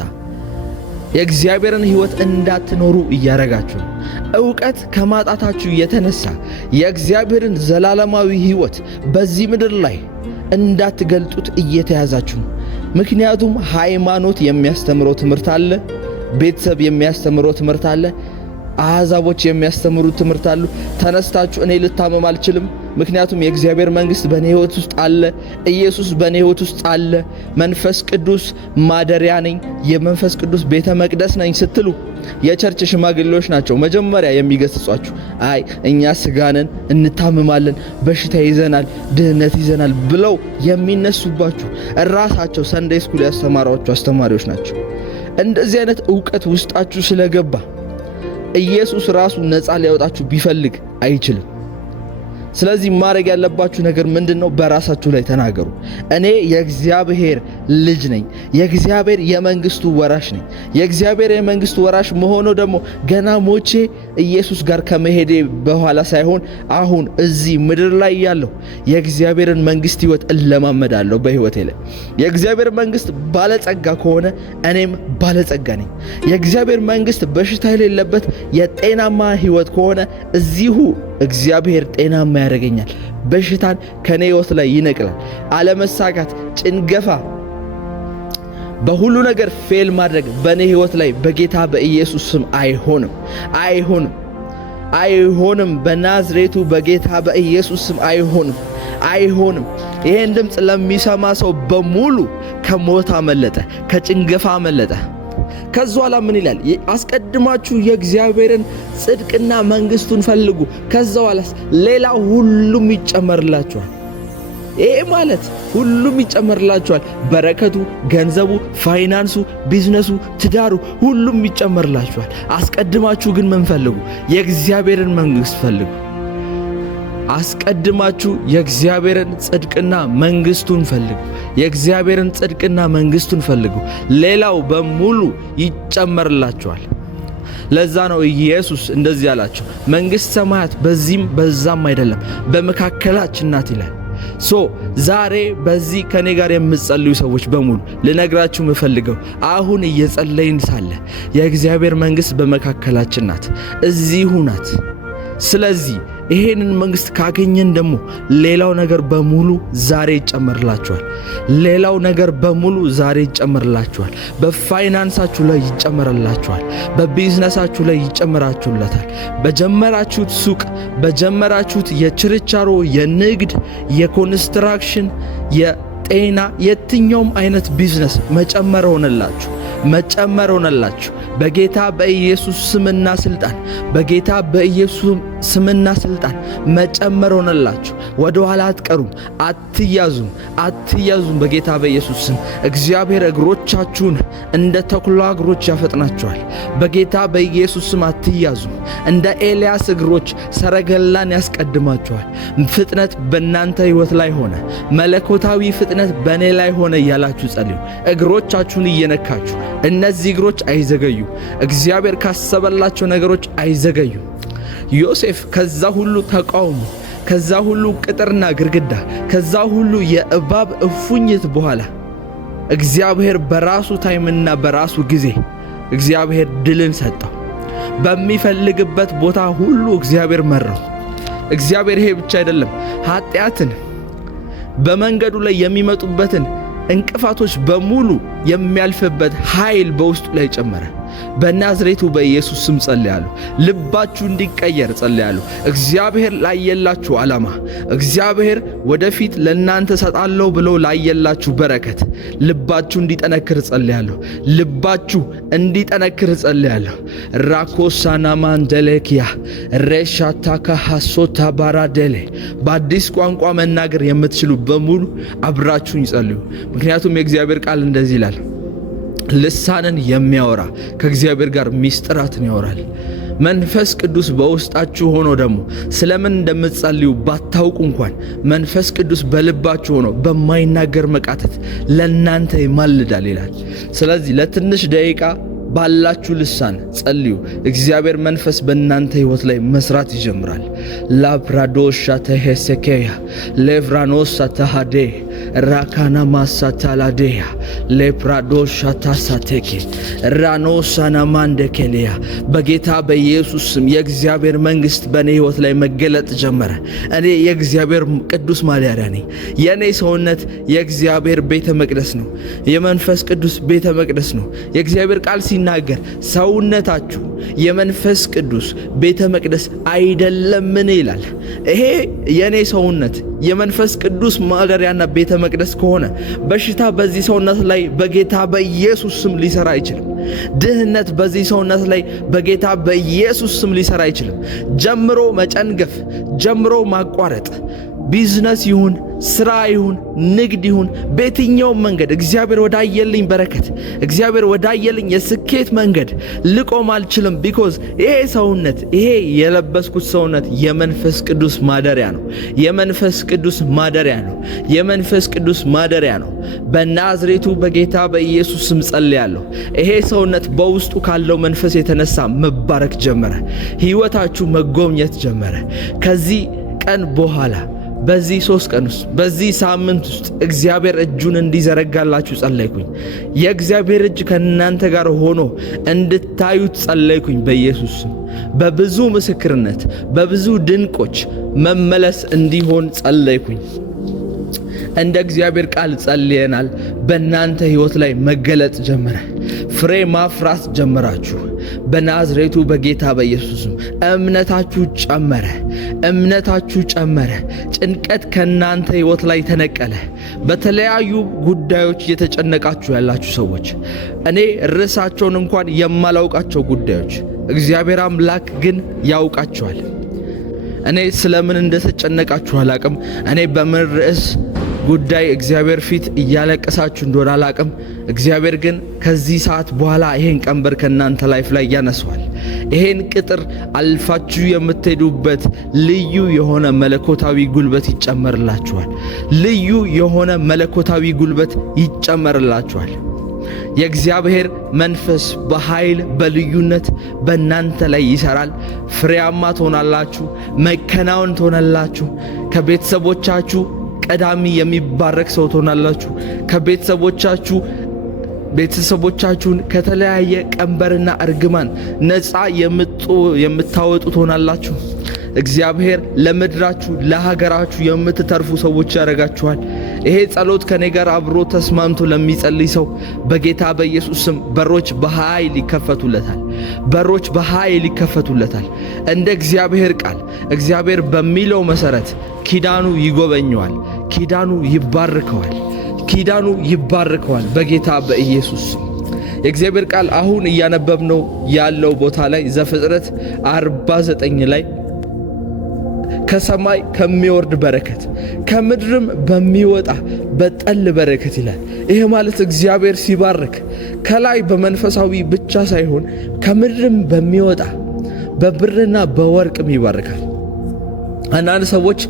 የእግዚአብሔርን ህይወት እንዳትኖሩ እያረጋችሁ ነው። ዕውቀት ከማጣታችሁ የተነሳ የእግዚአብሔርን ዘላለማዊ ህይወት በዚህ ምድር ላይ እንዳትገልጡት እየተያዛችሁ ነው። ምክንያቱም ሃይማኖት የሚያስተምረው ትምህርት አለ፣ ቤተሰብ የሚያስተምረው ትምህርት አለ፣ አሕዛቦች የሚያስተምሩት ትምህርት አሉ። ተነስታችሁ እኔ ልታመም አልችልም፣ ምክንያቱም የእግዚአብሔር መንግስት በእኔ ህይወት ውስጥ አለ፣ ኢየሱስ በእኔ ህይወት ውስጥ አለ፣ መንፈስ ቅዱስ ማደሪያ ነኝ፣ የመንፈስ ቅዱስ ቤተ መቅደስ ነኝ ስትሉ የቸርች ሽማግሌዎች ናቸው መጀመሪያ የሚገስጿችሁ። አይ እኛ ስጋነን፣ እንታመማለን፣ በሽታ ይዘናል፣ ድህነት ይዘናል ብለው የሚነሱባችሁ ራሳቸው ሰንዴይ ስኩል ያስተማሯችሁ አስተማሪዎች ናቸው። እንደዚህ አይነት ዕውቀት ውስጣችሁ ስለገባ ኢየሱስ ራሱ ነፃ ሊያወጣችሁ ቢፈልግ አይችልም። ስለዚህ ማድረግ ያለባችሁ ነገር ምንድነው? በራሳችሁ ላይ ተናገሩ። እኔ የእግዚአብሔር ልጅ ነኝ፣ የእግዚአብሔር የመንግስቱ ወራሽ ነኝ። የእግዚአብሔር የመንግስቱ ወራሽ መሆኑ ደግሞ ገና ሞቼ ኢየሱስ ጋር ከመሄዴ በኋላ ሳይሆን አሁን እዚህ ምድር ላይ ያለው የእግዚአብሔርን መንግስት ህይወት እለማመዳለሁ በህይወቴ ላይ። የእግዚአብሔር መንግስት ባለጸጋ ከሆነ እኔም ባለጸጋ ነኝ። የእግዚአብሔር መንግስት በሽታ የሌለበት የጤናማ ህይወት ከሆነ እዚሁ እግዚአብሔር ጤናማ ያደርገኛል። በሽታን ከኔ ህይወት ላይ ይነቅላል። አለመሳካት፣ ጭንገፋ፣ በሁሉ ነገር ፌል ማድረግ በኔ ህይወት ላይ በጌታ በኢየሱስ ስም አይሆንም። በናዝሬቱ በጌታ በኢየሱስ ስም አይሆንም። ይሄን ድምፅ ለሚሰማ ሰው በሙሉ ከሞት አመለጠ፣ ከጭንገፋ አመለጠ። ከዛ ኋላ ምን ይላል? አስቀድማችሁ የእግዚአብሔርን ጽድቅና መንግስቱን ፈልጉ፣ ከዛ ኋላስ ሌላ ሁሉም ይጨመርላችኋል። ይሄ ማለት ሁሉም ይጨመርላችኋል። በረከቱ፣ ገንዘቡ፣ ፋይናንሱ፣ ቢዝነሱ፣ ትዳሩ ሁሉም ይጨመርላችኋል። አስቀድማችሁ ግን ምን ፈልጉ? የእግዚአብሔርን መንግስት ፈልጉ። አስቀድማችሁ የእግዚአብሔርን ጽድቅና መንግስቱን ፈልጉ። የእግዚአብሔርን ጽድቅና መንግስቱን ፈልጉ፣ ሌላው በሙሉ ይጨመርላችኋል። ለዛ ነው ኢየሱስ እንደዚህ ያላቸው፣ መንግሥተ ሰማያት በዚህም በዛም አይደለም በመካከላችን ናት ይላል። ዛሬ በዚህ ከኔ ጋር የምትጸልዩ ሰዎች በሙሉ ልነግራችሁ የምፈልገው አሁን እየጸለይን ሳለ የእግዚአብሔር መንግሥት በመካከላችን ናት፣ እዚሁ ናት። ስለዚህ ይሄንን መንግሥት ካገኘን ደግሞ ሌላው ነገር በሙሉ ዛሬ ይጨመርላችኋል። ሌላው ነገር በሙሉ ዛሬ ይጨመርላችኋል። በፋይናንሳችሁ ላይ ይጨመርላችኋል። በቢዝነሳችሁ ላይ ይጨመራችሁለታል። በጀመራችሁት ሱቅ፣ በጀመራችሁት የችርቻሮ፣ የንግድ፣ የኮንስትራክሽን፣ የጤና፣ የትኛውም አይነት ቢዝነስ መጨመር ሆነላችሁ። በጌታ በኢየሱስ ስምና ስልጣን፣ በጌታ በኢየሱስ ስምና ስልጣን መጨመር ሆነላችሁ። ወደ ኋላ አትቀሩም፣ አትያዙም። በጌታ በኢየሱስ ስም እግዚአብሔር እግሮቻችሁን እንደ ተኩላ እግሮች ያፈጥናችኋል። በጌታ በኢየሱስ ስም አትያዙም። እንደ ኤልያስ እግሮች ሰረገላን ያስቀድማችኋል። ፍጥነት በእናንተ ሕይወት ላይ ሆነ፣ መለኮታዊ ፍጥነት በእኔ ላይ ሆነ እያላችሁ ጸልዩ። እግሮቻችሁን እየነካችሁ እነዚህ እግሮች አይዘገዩ። እግዚአብሔር ካሰበላቸው ነገሮች አይዘገዩ። ዮሴፍ ከዛ ሁሉ ተቃውሞ፣ ከዛ ሁሉ ቅጥርና ግርግዳ፣ ከዛ ሁሉ የእባብ እፉኝት በኋላ እግዚአብሔር በራሱ ታይምና በራሱ ጊዜ እግዚአብሔር ድልን ሰጠው። በሚፈልግበት ቦታ ሁሉ እግዚአብሔር መራው። እግዚአብሔር ይሄ ብቻ አይደለም፣ ኃጢአትን በመንገዱ ላይ የሚመጡበትን እንቅፋቶች በሙሉ የሚያልፍበት ኃይል በውስጡ ላይ ጨመረ። በናዝሬቱ በኢየሱስ ስም ጸልያለሁ። ልባችሁ እንዲቀየር ጸልያለሁ። እግዚአብሔር ላየላችሁ ዓላማ፣ እግዚአብሔር ወደፊት ለእናንተ ሰጣለሁ ብሎ ላየላችሁ በረከት ልባችሁ እንዲጠነክር ጸልያለሁ። ልባችሁ እንዲጠነክር ጸልያለሁ። ራኮሳና ማንደለኪያ ሬሻታካ ሐሶታ ባራደሌ በአዲስ ቋንቋ መናገር የምትችሉ በሙሉ አብራችሁን ይጸልዩ። ምክንያቱም የእግዚአብሔር ቃል እንደዚህ ይላል፣ ልሳንን የሚያወራ ከእግዚአብሔር ጋር ሚስጥራትን ያወራል። መንፈስ ቅዱስ በውስጣችሁ ሆኖ ደግሞ ስለምን እንደምትጸልዩ ባታውቁ እንኳን መንፈስ ቅዱስ በልባችሁ ሆኖ በማይናገር መቃተት ለእናንተ ይማልዳል ይላል። ስለዚህ ለትንሽ ደቂቃ ባላችሁ ልሳን ጸልዩ። እግዚአብሔር መንፈስ በእናንተ ሕይወት ላይ መስራት ይጀምራል። ላብራዶሻ ተሄሰኬያ ሌቭራኖሳ ተሃዴ ራካና ማሳታላዴያ ሌፕራዶሻ ታሳቴኬ ራኖሳና ማንደኬልያ በጌታ በኢየሱስ ስም የእግዚአብሔር መንግሥት በእኔ ሕይወት ላይ መገለጥ ጀመረ። እኔ የእግዚአብሔር ቅዱስ ማደሪያ ነኝ። የእኔ ሰውነት የእግዚአብሔር ቤተ መቅደስ ነው። የመንፈስ ቅዱስ ቤተ መቅደስ ነው። የእግዚአብሔር ቃል ሲናገር ሰውነታችሁ የመንፈስ ቅዱስ ቤተ መቅደስ አይደለምን ይላል። ይሄ የኔ ሰውነት የመንፈስ ቅዱስ ማደሪያና ቤተ መቅደስ ከሆነ በሽታ በዚህ ሰውነት ላይ በጌታ በኢየሱስ ስም ሊሰራ አይችልም። ድህነት በዚህ ሰውነት ላይ በጌታ በኢየሱስ ስም ሊሰራ አይችልም። ጀምሮ መጨንገፍ፣ ጀምሮ ማቋረጥ፣ ቢዝነስ ይሁን ስራ ይሁን ንግድ ይሁን በየትኛውም መንገድ እግዚአብሔር ወዳየልኝ በረከት፣ እግዚአብሔር ወዳየልኝ የስኬት መንገድ ልቆም አልችልም። ቢኮዝ ይሄ ሰውነት፣ ይሄ የለበስኩት ሰውነት የመንፈስ ቅዱስ ማደሪያ ነው። የመንፈስ ቅዱስ ማደሪያ ነው። የመንፈስ ቅዱስ ማደሪያ ነው። በናዝሬቱ በጌታ በኢየሱስ ስም ጸልያለሁ። ይሄ ሰውነት በውስጡ ካለው መንፈስ የተነሳ መባረክ ጀመረ። ሕይወታችሁ መጎብኘት ጀመረ። ከዚህ ቀን በኋላ በዚህ 3 ቀን ውስጥ በዚህ ሳምንት ውስጥ እግዚአብሔር እጁን እንዲዘረጋላችሁ ጸለይኩኝ። የእግዚአብሔር እጅ ከእናንተ ጋር ሆኖ እንድታዩት ጸለይኩኝ። በኢየሱስ ስም በብዙ ምስክርነት በብዙ ድንቆች መመለስ እንዲሆን ጸለይኩኝ። እንደ እግዚአብሔር ቃል ጸልየናል። በእናንተ ሕይወት ላይ መገለጥ ጀመረ። ፍሬ ማፍራት ጀመራችሁ። በናዝሬቱ በጌታ በኢየሱስም እምነታችሁ ጨመረ። እምነታችሁ ጨመረ። ጭንቀት ከእናንተ ሕይወት ላይ ተነቀለ። በተለያዩ ጉዳዮች እየተጨነቃችሁ ያላችሁ ሰዎች፣ እኔ ርዕሳቸውን እንኳን የማላውቃቸው ጉዳዮች እግዚአብሔር አምላክ ግን ያውቃቸዋል። እኔ ስለምን እንደተጨነቃችሁ አላቅም። እኔ በምን ርዕስ ጉዳይ እግዚአብሔር ፊት እያለቀሳችሁ እንደሆነ አላቅም። እግዚአብሔር ግን ከዚህ ሰዓት በኋላ ይሄን ቀንበር ከእናንተ ላይፍ ላይ ያነሳዋል። ይሄን ቅጥር አልፋችሁ የምትሄዱበት ልዩ የሆነ መለኮታዊ ጉልበት ይጨመርላችኋል። ልዩ የሆነ መለኮታዊ ጉልበት ይጨመርላችኋል። የእግዚአብሔር መንፈስ በኃይል በልዩነት በእናንተ ላይ ይሰራል። ፍሬያማ ትሆናላችሁ፣ መከናወን ትሆናላችሁ። ከቤተሰቦቻችሁ ቀዳሚ የሚባረክ ሰው ትሆናላችሁ። ቤተሰቦቻችሁን ከተለያየ ቀንበርና እርግማን ነፃ የምታወጡ ትሆናላችሁ። እግዚአብሔር ለምድራችሁ ለሀገራችሁ የምትተርፉ ሰዎች ያደርጋችኋል። ይሄ ጸሎት ከኔ ጋር አብሮ ተስማምቶ ለሚጸልይ ሰው በጌታ በኢየሱስ ስም በሮች በኃይል ይከፈቱለታል። እንደ እግዚአብሔር ቃል እግዚአብሔር በሚለው መሰረት ኪዳኑ ይጎበኘዋል፣ ኪዳኑ ይባርከዋል በጌታ በኢየሱስ ስም። የእግዚአብሔር ቃል አሁን እያነበብነው ያለው ቦታ ላይ ዘፍጥረት 49 ላይ ከሰማይ ከሚወርድ በረከት ከምድርም በሚወጣ በጠል በረከት ይላል። ይሄ ማለት እግዚአብሔር ሲባርክ ከላይ በመንፈሳዊ ብቻ ሳይሆን ከምድርም በሚወጣ በብርና በወርቅም ይባርካል። አንዳንድ ሰዎች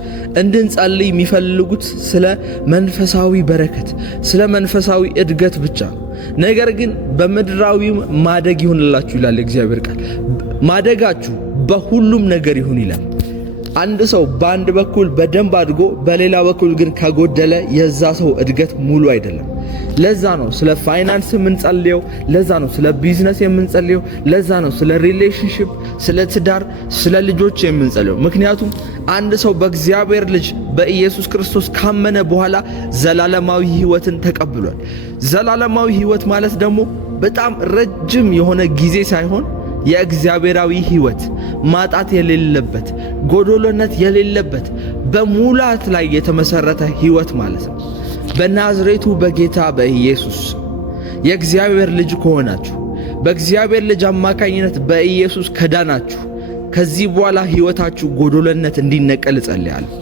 እንድንጸልይ የሚፈልጉት ስለ መንፈሳዊ በረከት፣ ስለ መንፈሳዊ እድገት ብቻ ነው። ነገር ግን በምድራዊም ማደግ ይሁንላችሁ ይላል እግዚአብሔር ቃል። ማደጋችሁ በሁሉም ነገር ይሁን ይላል። አንድ ሰው በአንድ በኩል በደንብ አድጎ በሌላ በኩል ግን ከጎደለ የዛ ሰው እድገት ሙሉ አይደለም። ለዛ ነው ስለ ፋይናንስ የምንጸልየው፣ ለዛ ነው ስለ ቢዝነስ የምንጸልየው፣ ለዛ ነው ስለ ሪሌሽንሺፕ፣ ስለ ትዳር፣ ስለ ልጆች የምንጸልየው። ምክንያቱም አንድ ሰው በእግዚአብሔር ልጅ በኢየሱስ ክርስቶስ ካመነ በኋላ ዘላለማዊ ሕይወትን ተቀብሏል። ዘላለማዊ ሕይወት ማለት ደግሞ በጣም ረጅም የሆነ ጊዜ ሳይሆን የእግዚአብሔራዊ ሕይወት ማጣት የሌለበት፣ ጎዶሎነት የሌለበት፣ በሙላት ላይ የተመሰረተ ሕይወት ማለት ነው። በናዝሬቱ በጌታ በኢየሱስ የእግዚአብሔር ልጅ ከሆናችሁ፣ በእግዚአብሔር ልጅ አማካኝነት በኢየሱስ ከዳናችሁ፣ ከዚህ በኋላ ሕይወታችሁ ጎዶሎነት እንዲነቀል እጸልያለሁ።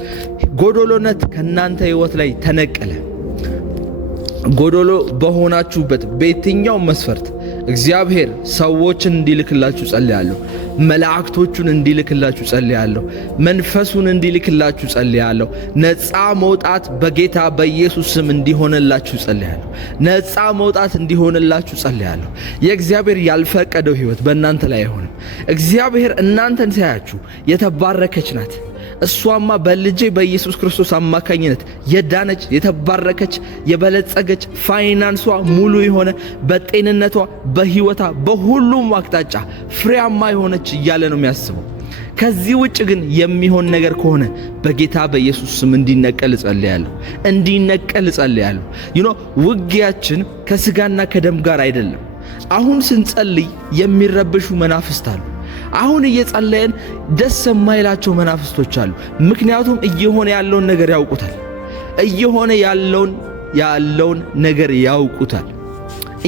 ጎዶሎነት ከናንተ ሕይወት ላይ ተነቀለ። ጎዶሎ በሆናችሁበት በየትኛው መስፈርት እግዚአብሔር ሰዎችን እንዲልክላችሁ ጸልያለሁ። መላእክቶቹን እንዲልክላችሁ ጸልያለሁ። መንፈሱን እንዲልክላችሁ ጸልያለሁ። ነፃ መውጣት በጌታ በኢየሱስ ስም እንዲሆንላችሁ ጸልያለሁ። ነፃ መውጣት እንዲሆንላችሁ ጸልያለሁ። የእግዚአብሔር ያልፈቀደው ሕይወት በእናንተ ላይ አይሆንም። እግዚአብሔር እናንተን ሳያችሁ የተባረከች ናት። እሷማ በልጄ በኢየሱስ ክርስቶስ አማካኝነት የዳነች፣ የተባረከች፣ የበለጸገች፣ ፋይናንሷ ሙሉ የሆነ፣ በጤንነቷ፣ በሕይወቷ፣ በሁሉም አቅጣጫ ፍሬያማ የሆነች እያለ ነው የሚያስበው። ከዚህ ውጭ ግን የሚሆን ነገር ከሆነ በጌታ በኢየሱስ ስም እንዲነቀል እጸልያለሁ። ውጊያችን ከስጋና ከደም ጋር አይደለም። አሁን ስንጸልይ የሚረብሹ መናፍስት አሉ። አሁን እየጸለየን ደስ የማይላቸው መናፍስቶች አሉ። ምክንያቱም እየሆነ ያለውን ነገር ያውቁታል።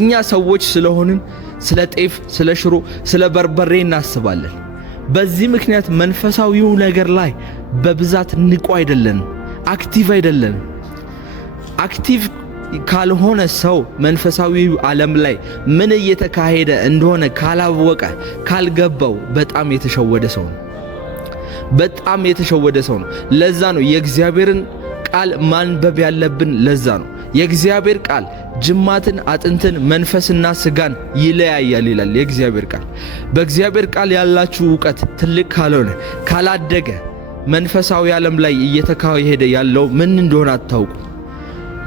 እኛ ሰዎች ስለሆንን ስለ ጤፍ፣ ስለ ሽሮ፣ ስለ በርበሬ እናስባለን። በዚህ ምክንያት መንፈሳዊው ነገር ላይ በብዛት ንቁ አይደለንም፣ አክቲቭ አይደለንም። አክቲቭ ካልሆነ ሰው መንፈሳዊ ዓለም ላይ ምን እየተካሄደ እንደሆነ ካላወቀ፣ ካልገባው በጣም የተሸወደ ሰው ነው። ለዛ ነው የእግዚአብሔርን ቃል ማንበብ ያለብን። ለዛ ነው የእግዚአብሔር ቃል ጅማትን፣ አጥንትን፣ መንፈስና ስጋን ይለያያል ይላል የእግዚአብሔር ቃል። በእግዚአብሔር ቃል ያላችሁ ዕውቀት ትልቅ ካልሆነ፣ ካላደገ መንፈሳዊ ዓለም ላይ እየተካሄደ ያለው ምን እንደሆነ አታውቁ።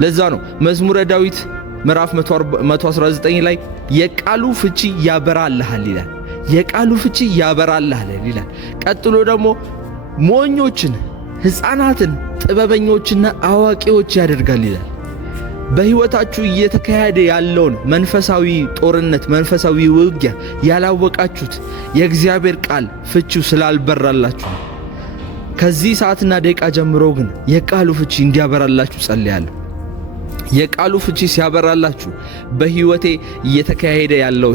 ለዛ ነው መዝሙረ ዳዊት ምዕራፍ 119 ላይ የቃሉ ፍቺ ያበራልሃል ይላል። የቃሉ ፍቺ ያበራልሃል ይላል። ቀጥሎ ደግሞ ሞኞችን፣ ሕፃናትን ጥበበኞችና አዋቂዎች ያደርጋል ይላል። በሕይወታችሁ እየተካሄደ ያለውን መንፈሳዊ ጦርነት፣ መንፈሳዊ ውጊያ ያላወቃችሁት የእግዚአብሔር ቃል ፍቺው ስላልበራላችሁ። ከዚህ ሰዓትና ደቂቃ ጀምሮ ግን የቃሉ ፍቺ እንዲያበራላችሁ ጸልያለሁ። የቃሉ ፍቺ ሲያበራላችሁ በሕይወቴ እየተካሄደ ያለው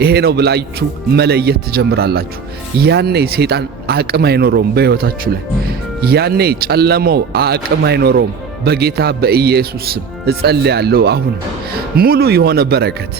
ይሄ ነው ብላችሁ መለየት ትጀምራላችሁ። ያኔ ሰይጣን አቅም አይኖረውም በሕይወታችሁ ላይ። ያኔ ጨለማው አቅም አይኖረውም። በጌታ በኢየሱስ ስም እጸልያለሁ። አሁን ሙሉ የሆነ በረከት፣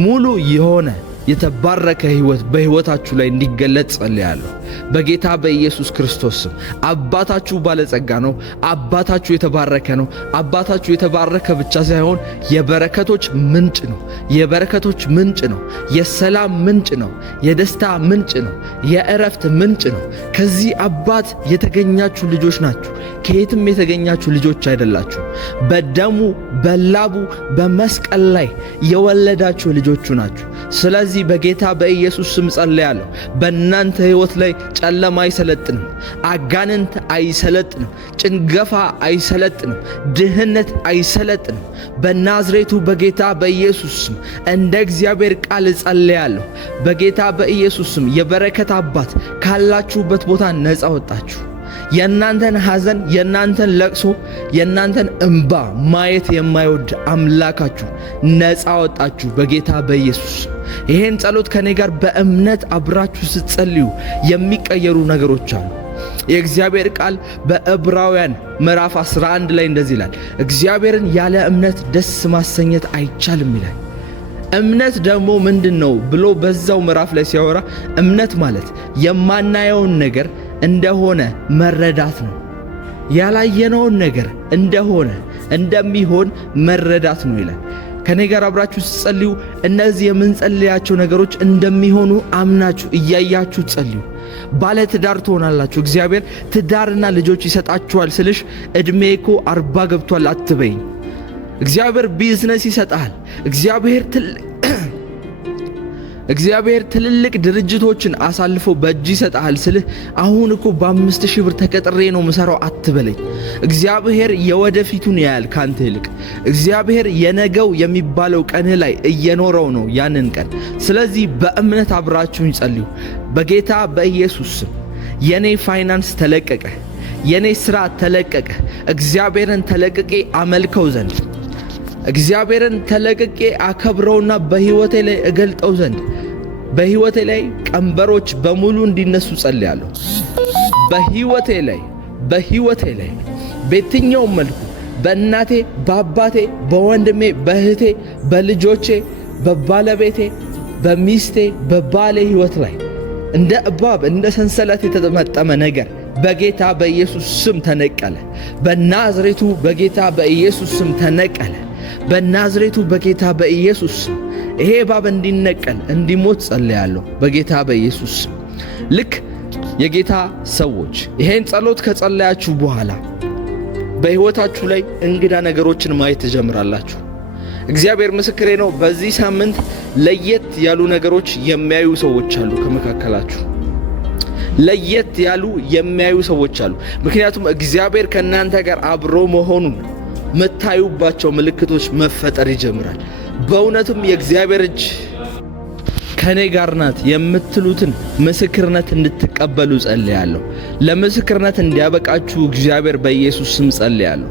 ሙሉ የሆነ የተባረከ ሕይወት በሕይወታችሁ ላይ እንዲገለጥ ጸልያለሁ በጌታ በኢየሱስ ክርስቶስ ስም። አባታችሁ ባለጸጋ ነው። አባታችሁ የተባረከ ነው። አባታችሁ የተባረከ ብቻ ሳይሆን የበረከቶች ምንጭ ነው። የበረከቶች ምንጭ ነው። የሰላም ምንጭ ነው። የደስታ ምንጭ ነው። የእረፍት ምንጭ ነው። ከዚህ አባት የተገኛችሁ ልጆች ናችሁ። ከየትም የተገኛችሁ ልጆች አይደላችሁ። በደሙ በላቡ በመስቀል ላይ የወለዳችሁ ልጆቹ ናችሁ። ስለዚህ በጌታ በኢየሱስ ስም ጸልያለሁ። በእናንተ ሕይወት ላይ ጨለማ አይሰለጥንም። አጋንንት አይሰለጥንም። ጭንገፋ አይሰለጥንም። ድህነት አይሰለጥንም። በናዝሬቱ በጌታ በኢየሱስ ስም እንደ እግዚአብሔር ቃል ጸልያለሁ። በጌታ በኢየሱስ ስም የበረከት አባት ካላችሁበት ቦታ ነፃ ወጣችሁ። የእናንተን ሐዘን፣ የእናንተን ለቅሶ፣ የእናንተን እንባ ማየት የማይወድ አምላካችሁ ነፃ ወጣችሁ በጌታ በኢየሱስ። ይሄን ጸሎት ከኔ ጋር በእምነት አብራችሁ ስትጸልዩ የሚቀየሩ ነገሮች አሉ። የእግዚአብሔር ቃል በዕብራውያን ምዕራፍ 11 ላይ እንደዚህ ይላል፣ እግዚአብሔርን ያለ እምነት ደስ ማሰኘት አይቻልም ይላል። እምነት ደግሞ ምንድን ነው ብሎ በዛው ምዕራፍ ላይ ሲያወራ እምነት ማለት የማናየውን ነገር እንደሆነ መረዳት ነው። ያላየነውን ነገር እንደሆነ እንደሚሆን መረዳት ነው ይላል። ከኔ ጋር አብራችሁ ስትጸልዩ እነዚህ የምንጸልያቸው ነገሮች እንደሚሆኑ አምናችሁ እያያችሁ ጸልዩ። ባለ ትዳር ትሆናላችሁ። እግዚአብሔር ትዳርና ልጆች ይሰጣችኋል ስልሽ ዕድሜ እኮ 40 ገብቷል አትበይኝ። እግዚአብሔር ቢዝነስ ይሰጣል። እግዚአብሔር ትልልቅ ድርጅቶችን አሳልፎ በእጅ ይሰጣል ስልህ አሁን እኮ በ5000 ብር ተቀጥሬ ነው ምሰራው አትበለኝ። እግዚአብሔር የወደፊቱን ያያል ካንተ ይልቅ። እግዚአብሔር የነገው የሚባለው ቀን ላይ እየኖረው ነው ያንን ቀን። ስለዚህ በእምነት አብራችሁኝ ጸልዩ በጌታ በኢየሱስ ስም። የኔ ፋይናንስ ተለቀቀ። የኔ ስራ ተለቀቀ። እግዚአብሔርን ተለቅቄ አመልከው ዘንድ፣ እግዚአብሔርን ተለቅቄ አከብረውና በሕይወቴ ላይ እገልጠው ዘንድ በሕይወቴ ላይ ቀንበሮች በሙሉ እንዲነሱ ጸልያለሁ። በሕይወቴ ላይ በየትኛውም መልኩ በእናቴ በአባቴ በወንድሜ በእህቴ በልጆቼ በባለቤቴ በሚስቴ በባሌ ሕይወት ላይ እንደ እባብ እንደ ሰንሰለት የተጠመጠመ ነገር በጌታ በኢየሱስ ስም ተነቀለ። በናዝሬቱ በጌታ በኢየሱስ ስም ተነቀለ። በናዝሬቱ በጌታ በኢየሱስ ስም ይሄ እባብ እንዲነቀል እንዲሞት ጸልያለሁ በጌታ በኢየሱስ ስም። ልክ የጌታ ሰዎች ይሄን ጸሎት ከጸለያችሁ በኋላ በሕይወታችሁ ላይ እንግዳ ነገሮችን ማየት ትጀምራላችሁ። እግዚአብሔር ምስክሬ ነው። በዚህ ሳምንት ለየት ያሉ ነገሮች የሚያዩ ሰዎች አሉ ከመካከላችሁ። ለየት ያሉ የሚያዩ ሰዎች አሉ። ምክንያቱም እግዚአብሔር ከእናንተ ጋር አብሮ መሆኑን መታዩባቸው ምልክቶች መፈጠር ይጀምራል። በእውነትም የእግዚአብሔር እጅ ከኔ ጋር ናት የምትሉትን ምስክርነት እንድትቀበሉ ጸልያለሁ። ለምስክርነት እንዲያበቃችሁ እግዚአብሔር በኢየሱስ ስም ጸልያለሁ።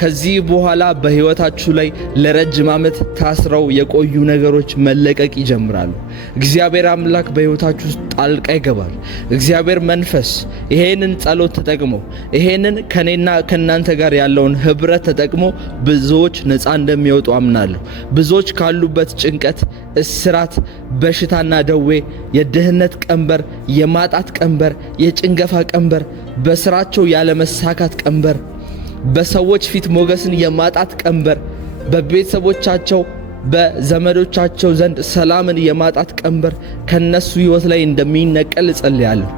ከዚህ በኋላ በሕይወታችሁ ላይ ለረጅም ዓመት ታስረው የቆዩ ነገሮች መለቀቅ ይጀምራሉ። እግዚአብሔር አምላክ በሕይወታችሁ ውስጥ ጣልቃ ይገባል። እግዚአብሔር መንፈስ ይሄንን ጸሎት ተጠቅሞ ይሄንን ከኔና ከናንተ ጋር ያለውን ኅብረት ተጠቅሞ ብዙዎች ነፃ እንደሚወጡ አምናለሁ። ብዙዎች ካሉበት ጭንቀት፣ እስራት፣ በሽታና ደዌ፣ የድህነት ቀንበር፣ የማጣት ቀንበር፣ የጭንገፋ ቀንበር፣ በስራቸው ያለመሳካት ቀንበር፣ በሰዎች ፊት ሞገስን የማጣት ቀንበር፣ በቤተሰቦቻቸው በዘመዶቻቸው ዘንድ ሰላምን የማጣት ቀንበር ከነሱ ሕይወት ላይ እንደሚነቀል ጸልያለሁ።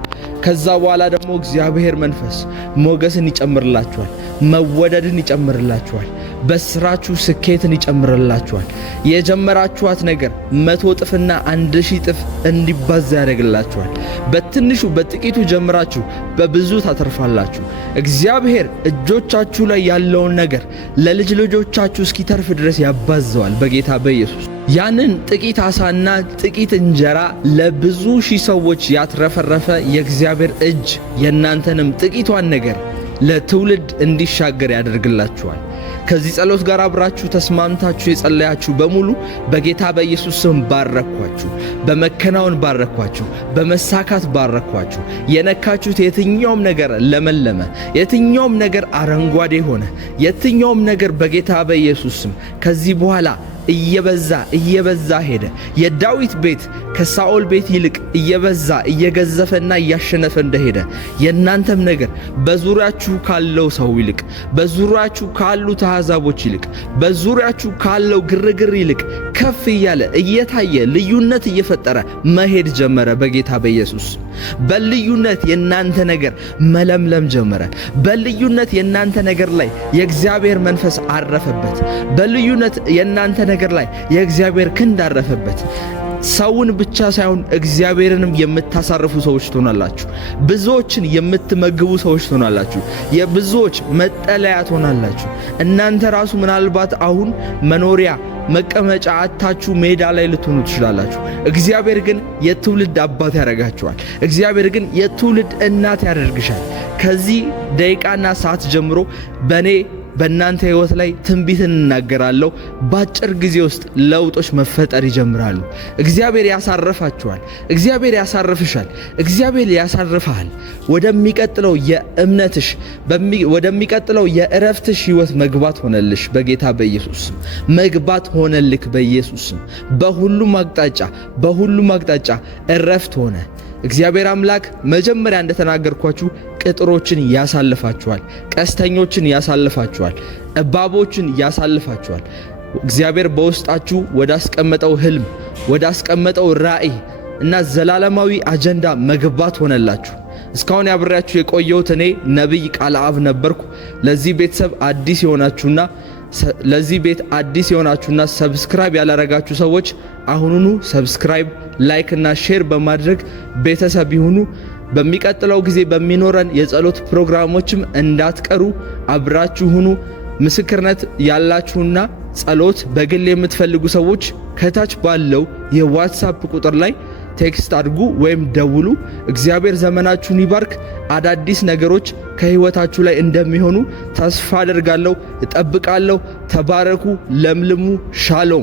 ከዛ በኋላ ደግሞ እግዚአብሔር መንፈስ ሞገስን ይጨምርላችኋል፣ መወደድን ይጨምርላችኋል፣ በስራችሁ ስኬትን ይጨምርላችኋል። የጀመራችኋት ነገር 100 እጥፍና 1000 እጥፍ እንዲባዛ ያደርግላችኋል። በትንሹ በጥቂቱ ጀምራችሁ በብዙ ታተርፋላችሁ። እግዚአብሔር እጆቻችሁ ላይ ያለውን ነገር ለልጅ ልጆቻችሁ እስኪተርፍ ድረስ ያባዘዋል በጌታ በኢየሱስ። ያንን ጥቂት ዓሣና ጥቂት እንጀራ ለብዙ ሺህ ሰዎች ያትረፈረፈ የእግዚአብሔር እጅ የእናንተንም ጥቂቷን ነገር ለትውልድ እንዲሻገር ያደርግላችኋል። ከዚህ ጸሎት ጋር አብራችሁ ተስማምታችሁ የጸለያችሁ በሙሉ በጌታ በኢየሱስ ስም ባረኳችሁ፣ በመከናወን ባረኳችሁ፣ በመሳካት ባረኳችሁ። የነካችሁት የትኛውም ነገር ለመለመ፣ የትኛውም ነገር አረንጓዴ ሆነ፣ የትኛውም ነገር በጌታ በኢየሱስ ስም ከዚህ በኋላ እየበዛ ሄደ። የዳዊት ቤት ከሳኦል ቤት ይልቅ እየገዘፈና እያሸነፈ እንደሄደ የእናንተም ነገር በዙሪያችሁ ካለው ሰው ይልቅ፣ በዙሪያችሁ ካሉት አሕዛቦች ይልቅ፣ በዙሪያችሁ ካለው ግርግር ይልቅ ከፍ እያለ እየታየ ልዩነት እየፈጠረ መሄድ ጀመረ። በጌታ በኢየሱስ በልዩነት የእናንተ ነገር መለምለም ጀመረ። በልዩነት የእናንተ ነገር ላይ የእግዚአብሔር መንፈስ አረፈበት። በልዩነት የእናንተ ነገር ላይ የእግዚአብሔር ክንድ አረፈበት። ሰውን ብቻ ሳይሆን እግዚአብሔርንም የምታሳርፉ ሰዎች ትሆናላችሁ። ብዙዎችን የምትመግቡ ሰዎች ትሆናላችሁ። የብዙዎች መጠለያ ትሆናላችሁ። እናንተ ራሱ ምናልባት አሁን መኖሪያ መቀመጫ አታችሁ ሜዳ ላይ ልትሆኑ ትችላላችሁ። እግዚአብሔር ግን የትውልድ አባት ያደርጋችኋል። እግዚአብሔር ግን የትውልድ እናት ያደርግሻል። ከዚህ ደቂቃና ሰዓት ጀምሮ በእናንተ ሕይወት ላይ ትንቢትን እናገራለሁ። በአጭር ጊዜ ውስጥ ለውጦች መፈጠር ይጀምራሉ። እግዚአብሔር ያሳርፋችኋል። እግዚአብሔር ያሳርፍሻል። እግዚአብሔር ያሳርፍሃል። ወደሚቀጥለው የእምነትሽ ወደሚቀጥለው የእረፍትሽ ሕይወት መግባት ሆነልሽ። በጌታ በኢየሱስ መግባት ሆነልክ። በኢየሱስ በሁሉም አቅጣጫ እረፍት ሆነ። እግዚአብሔር አምላክ መጀመሪያ እንደተናገርኳችሁ ቅጥሮችን ያሳልፋችኋል፣ ቀስተኞችን ያሳልፋችኋል፣ እባቦችን ያሳልፋችኋል። እግዚአብሔር በውስጣችሁ ወዳስቀመጠው ህልም፣ ወዳስቀመጠው ራእይ እና ዘላለማዊ አጀንዳ መግባት ሆነላችሁ። እስካሁን ያብሬያችሁ የቆየሁት እኔ ነብይ ቃልአብ ነበርኩ። ለዚህ ቤት አዲስ የሆናችሁና ሰብስክራይብ ያላረጋችሁ ሰዎች አሁኑኑ ሰብስክራይብ፣ ላይክ እና ሼር በማድረግ ቤተሰብ ይሁኑ። በሚቀጥለው ጊዜ በሚኖረን የጸሎት ፕሮግራሞችም እንዳትቀሩ፣ አብራችሁ ሁኑ። ምስክርነት ያላችሁና ጸሎት በግል የምትፈልጉ ሰዎች ከታች ባለው የዋትስአፕ ቁጥር ላይ ቴክስት አድርጉ ወይም ደውሉ። እግዚአብሔር ዘመናችሁን ይባርክ። አዳዲስ ነገሮች ከህይወታችሁ ላይ እንደሚሆኑ ተስፋ አደርጋለሁ፣ እጠብቃለሁ። ተባረኩ፣ ለምልሙ። ሻሎም